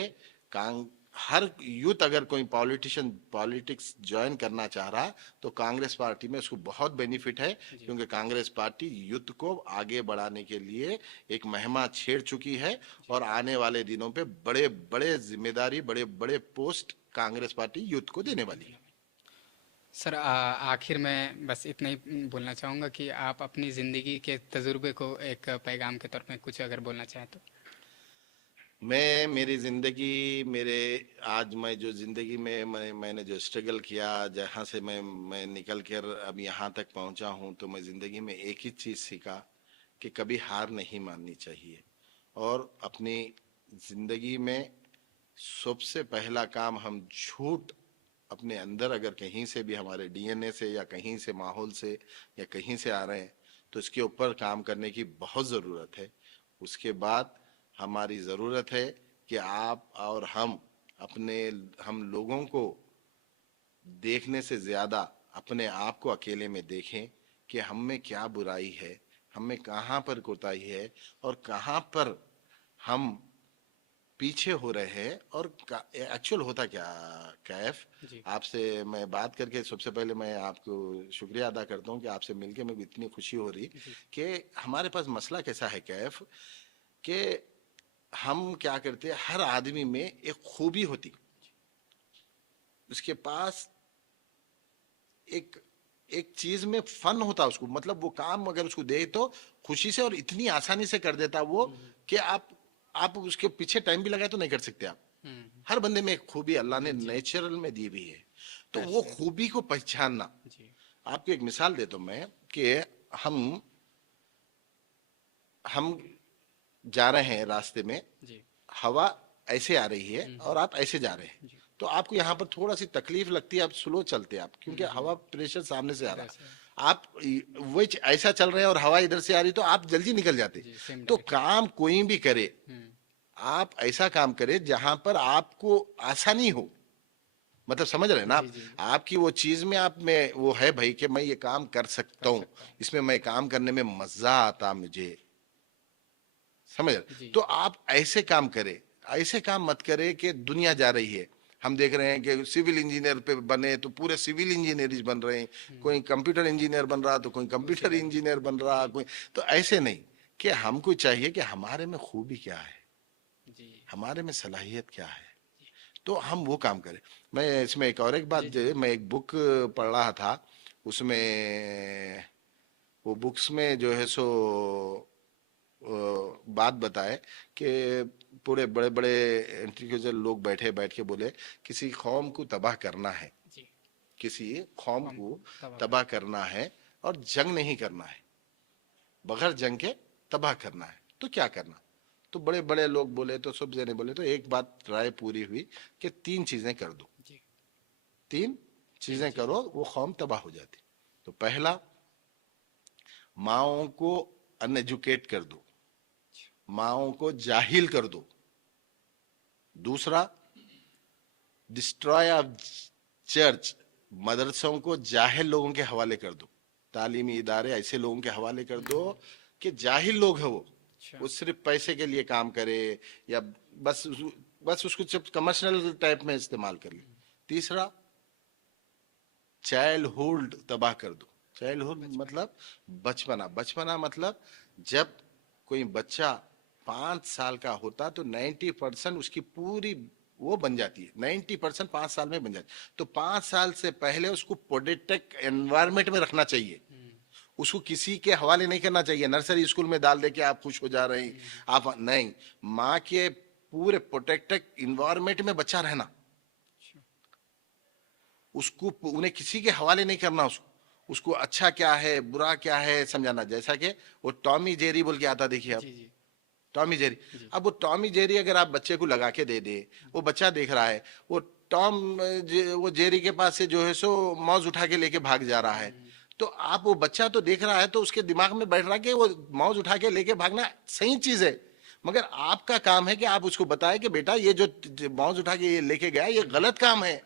हर यूथ अगर कोई पॉलिटिशियन पॉलिटिक्स ज्वाइन करना चाह रहा है तो कांग्रेस पार्टी में उसको बहुत बेनिफिट है, जी। क्योंकि कांग्रेस पार्टी यूथ को आगे बढ़ाने के लिए एक मुहिम छेड़ चुकी है। जी। और आने वाले दिनों पे बड़े बड़े जिम्मेदारी, बड़े बड़े पोस्ट कांग्रेस पार्टी यूथ को देने वाली है। सर, आखिर में बस इतना ही बोलना चाहूँगा कि आप अपनी ज़िंदगी के तजुर्बे को एक पैगाम के तौर पे कुछ अगर बोलना चाहें तो। मैं मेरी जिंदगी, मेरे आज मैं जो जिंदगी में मैंने जो स्ट्रगल किया, जहाँ से मैं निकल कर अब यहाँ तक पहुँचा हूँ, तो मैं जिंदगी में एक ही चीज़ सीखा कि कभी हार नहीं माननी चाहिए। और अपनी जिंदगी में सबसे पहला काम, हम झूठ अपने अंदर अगर कहीं से भी हमारे डीएनए से या कहीं से माहौल से या कहीं से आ रहे हैं तो इसके ऊपर काम करने की बहुत ज़रूरत है। उसके बाद हमारी ज़रूरत है कि आप और हम लोगों को देखने से ज़्यादा अपने आप को अकेले में देखें कि हम में क्या बुराई है, हम में कहाँ पर कोताही है और कहाँ पर हम पीछे हो रहे हैं। और एक्चुअल होता क्या, कैफ, जी। आपसे मैं बात करके सबसे पहले मैं आपको शुक्रिया अदा करता हूँ कि आपसे मिलके मुझे इतनी खुशी हो रही जी। कि हमारे पास मसला कैसा है कैफ, कि हम क्या करते हैं, हर आदमी में एक खूबी होती, उसके पास एक एक चीज में फन होता उसको, मतलब वो काम अगर उसको दे तो खुशी से और इतनी आसानी से कर देता वो कि आप उसके पीछे टाइम भी लगाए तो नहीं कर सकते आप। हम्म। हर बंदे में एक खूबी अल्लाह ने जी। नेचुरल में दी हुई है। तो वो ऐसे। खूबी को पहचानना, जी। आपको एक मिसाल देता हूं मैं कि हम हम जा रहे हैं रास्ते में, जी। हवा ऐसे आ रही है और आप ऐसे जा रहे हैं, जी। तो आपको यहाँ पर थोड़ा सी तकलीफ लगती है, आप स्लो चलते हैं आप, क्योंकि हवा प्रेशर सामने से आ इधर रहा, से। आप वो ऐसा चल रहे हैं और हवा इधर से आ रही तो आप जल्दी निकल जाते। जी, सेम तो डायरेक्शन। काम कोई भी करे, आप ऐसा काम करे जहां पर आपको आसानी हो, मतलब समझ रहे हैं ना जी। आप, जी। आपकी वो चीज में आप में वो है भाई कि मैं ये काम कर सकता कर हूँ, सकता हूँ। इसमें मैं काम करने में मजा आता मुझे, समझ रहे? जी। तो आप ऐसे काम करें, ऐसे काम मत करें कि दुनिया जा रही है। हम देख रहे हैं कि सिविल इंजीनियर पे बने तो पूरे सिविल इंजीनियर बन रहे हैं, कोई कंप्यूटर इंजीनियर बन रहा तो कोई कंप्यूटर सिविल। इंजीनियर बन रहा, कोई। तो ऐसे नहीं, कि हमको चाहिए कि हमारे में खूबी क्या है, जी। हमारे में सलाहियत क्या है, तो हम वो काम करें। मैं इसमें एक बात जी। जो जी। है, मैं एक बुक पढ़ रहा था, उसमें वो बुक्स में जो है सो बात बताए कि पूरे बड़े बड़े इंटेलेक्चुअल लोग बैठ के बोले किसी कौम को तबाह करना है, जी। किसी कौम कौम को तबाह तबाह करना है और जंग नहीं करना है, बगैर जंग के तबाह करना है, तो क्या करना? तो बड़े बड़े लोग बोले, तो सब जने बोले, तो एक बात राय पूरी हुई कि तीन चीजें कर दो, जी। तीन चीजें करो, वो कौम तबाह हो जाती। तो पहला, माओं को अनएजुकेट कर दो, माओं को जाहिल कर दो। दूसरा, डिस्ट्रॉय ऑफ चर्च, मदरसों को जाहिल लोगों के हवाले कर दो, तालीमी इदारे ऐसे लोगों के हवाले कर दो कि जाहिल लोग है अच्छा। वो सिर्फ पैसे के लिए काम करे, या बस बस उसको सिर्फ कमर्शियल टाइप में इस्तेमाल कर ले। तीसरा, चाइल्डहुड तबाह कर दो। चाइल्डहुड मतलब बचपना, बचपना मतलब जब कोई बच्चा 5 साल का होता तो 90% उसकी पूरी वो बन जाती है, 90% 5 साल में बन जाती है। तो 5 साल से पहले उसको प्रोटेक्टेड एनवायरमेंट में रखना चाहिए, उसको किसी के हवाले नहीं करना चाहिए। नर्सरी स्कूल में डाल दे के आप खुश हो जा रहे हैं, आप नहीं, माँ के पूरे प्रोटेक्टेड इन्वायरमेंट में बच्चा रहना, उसको उन्हें किसी के हवाले नहीं करना, उसको अच्छा क्या है बुरा क्या है समझाना। जैसा कि वो टॉमी जेरी बोल के आता, देखिए आप, जी जी टॉमी जेरी। जी। अब वो टॉमी जेरी अगर आप बच्चे को लगा के दे दे, वो बच्चा देख रहा है, वो वो जेरी के पास से जो है सो मौज उठा के लेके भाग जा रहा है, तो आप, वो बच्चा तो देख रहा है, तो उसके दिमाग में बैठ रहा है कि वो मौज उठा के लेके भागना सही चीज है, मगर आपका काम है कि आप उसको बताएं कि बेटा ये जो मौज उठा के ये लेके गया ये गलत काम है।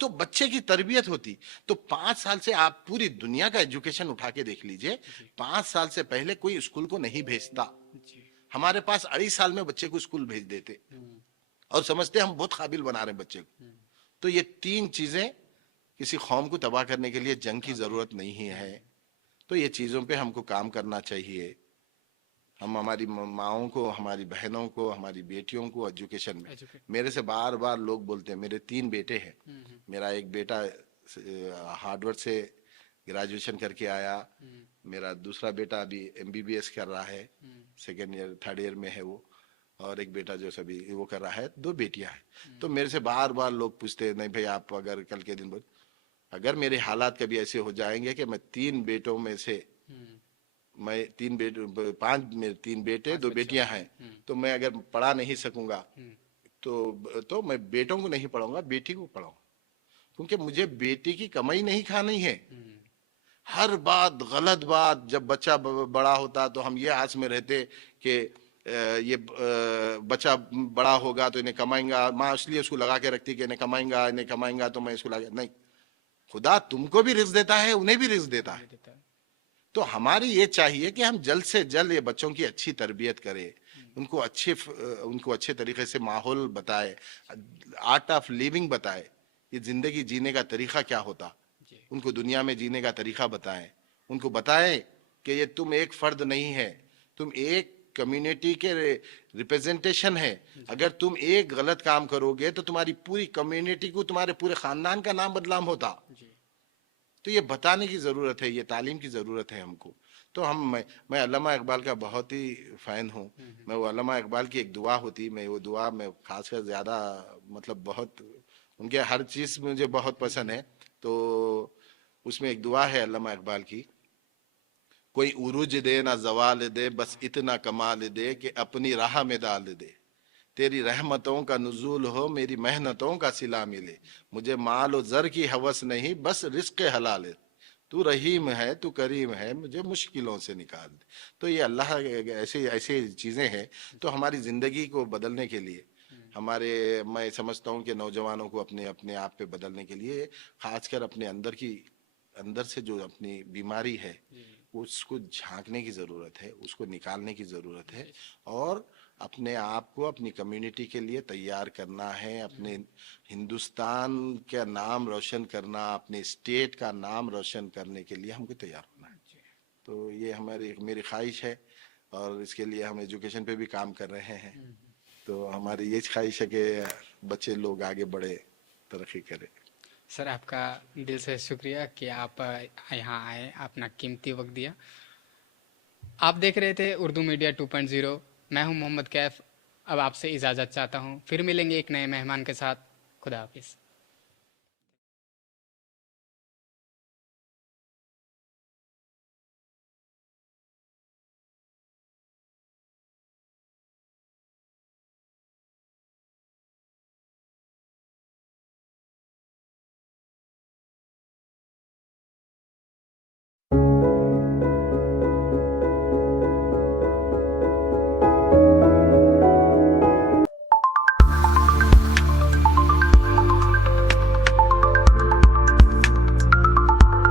तो बच्चे की तरबियत होती। तो 5 साल से आप पूरी दुनिया का एजुकेशन उठा के देख लीजिए, 5 साल से पहले कोई स्कूल को नहीं भेजता। जी। हमारे पास 2.5 साल में बच्चे को स्कूल भेज देते और समझते हम बहुत काबिल बना रहे हैं बच्चे को। तो ये तीन चीजें, किसी कौम को तबाह करने के लिए जंग की जरूरत नहीं है, तो ये चीजों पे हमको काम करना चाहिए। हम हमारी माओं को, हमारी बहनों को, हमारी बेटियों को एजुकेशन में, एजुकेट। मेरे से बार बार लोग बोलते हैं, मेरे 3 बेटे हैं, मेरा एक बेटा हार्वर्ड से ग्रेजुएशन करके आया, मेरा दूसरा बेटा अभी एमबीबीएस कर रहा है, सेकेंड ईयर थर्ड ईयर में है वो, और एक बेटा जो सभी वो कर रहा है, 2 बेटियां हैं। तो मेरे से बार बार लोग पूछते हैं, नहीं भाई आप अगर कल के दिन, अगर मेरे हालात कभी ऐसे हो जाएंगे कि मैं 3 बेटों में से, मैं 3 बेटे 2 बेटियां हैं, तो मैं अगर पढ़ा नहीं सकूंगा, तो मैं बेटों को नहीं पढ़ाऊंगा, बेटी को पढ़ाऊंगा, क्योंकि मुझे बेटी की कमाई नहीं खानी है। हर बात गलत बात, जब बच्चा बड़ा होता तो हम ये आस में रहते कि ये बच्चा बड़ा होगा तो इन्हें कमाएंगा, माँ इसलिए उसको लगा के रखती कि इन्हें कमाएंगा तो मैं इसको लगा, नहीं, खुदा तुमको भी रिस्क देता है, उन्हें भी रिस्क देता है। तो हमारी ये चाहिए कि हम जल्द से जल्द ये बच्चों की अच्छी तरबियत करें, उनको अच्छे तरीके से माहौल बताए, आर्ट ऑफ लिविंग बताए, ये जिंदगी जीने का तरीका क्या होता, उनको दुनिया में जीने का तरीका बताएं, उनको बताएं कि ये तुम एक फर्द नहीं है, तुम एक कम्युनिटी के रिप्रेजेंटेशन है। अगर तुम एक गलत काम करोगे तो तुम्हारी पूरी कम्युनिटी को, तुम्हारे पूरे खानदान का नाम बदनाम होता। तो ये बताने की जरूरत है, ये तालीम की जरूरत है हमको। तो मैं अल्लामा इकबाल का बहुत ही फैन हूँ। मैं वो अल्लामा इकबाल की एक दुआ होती, मैं वो दुआ में खासकर ज्यादा, मतलब बहुत, उनके हर चीज मुझे बहुत पसंद है। तो उसमें एक दुआ है अल्लामा इकबाल की, कोई उरूज दे ना जवाल दे, बस इतना कमाल दे कि अपनी राह में डाल दे, तेरी रहमतों का नुजूल हो, मेरी मेहनतों का सिला मिले, मुझे माल और जर की हवस नहीं, बस रिस्क हलाल है, तू रहीम है तू करीम है, मुझे मुश्किलों से निकाल दे। तो ये अल्लाह ऐसे ऐसे चीजें हैं। तो हमारी जिंदगी को बदलने के लिए, मैं समझता हूँ कि नौजवानों को अपने अपने आप पे बदलने के लिए, खासकर अपने अंदर से जो अपनी बीमारी है उसको झांकने की जरूरत है, उसको निकालने की जरूरत है, और अपने आप को अपनी कम्युनिटी के लिए तैयार करना है, अपने हिंदुस्तान का नाम रोशन करना, अपने स्टेट का नाम रोशन करने के लिए हमको तैयार होना है। तो ये मेरी ख्वाहिश है, और इसके लिए हम एजुकेशन पे भी काम कर रहे हैं। तो हमारी ये ख्वाहिश है कि बच्चे लोग आगे बढ़े, तरक्की करें। सर आपका दिल से शुक्रिया कि आप यहाँ आए, अपना कीमती वक्त दिया। आप देख रहे थे उर्दू मीडिया 2.0 मैं हूं मोहम्मद कैफ। अब आपसे इजाज़त चाहता हूं, फिर मिलेंगे एक नए मेहमान के साथ। खुदा हाफिज़।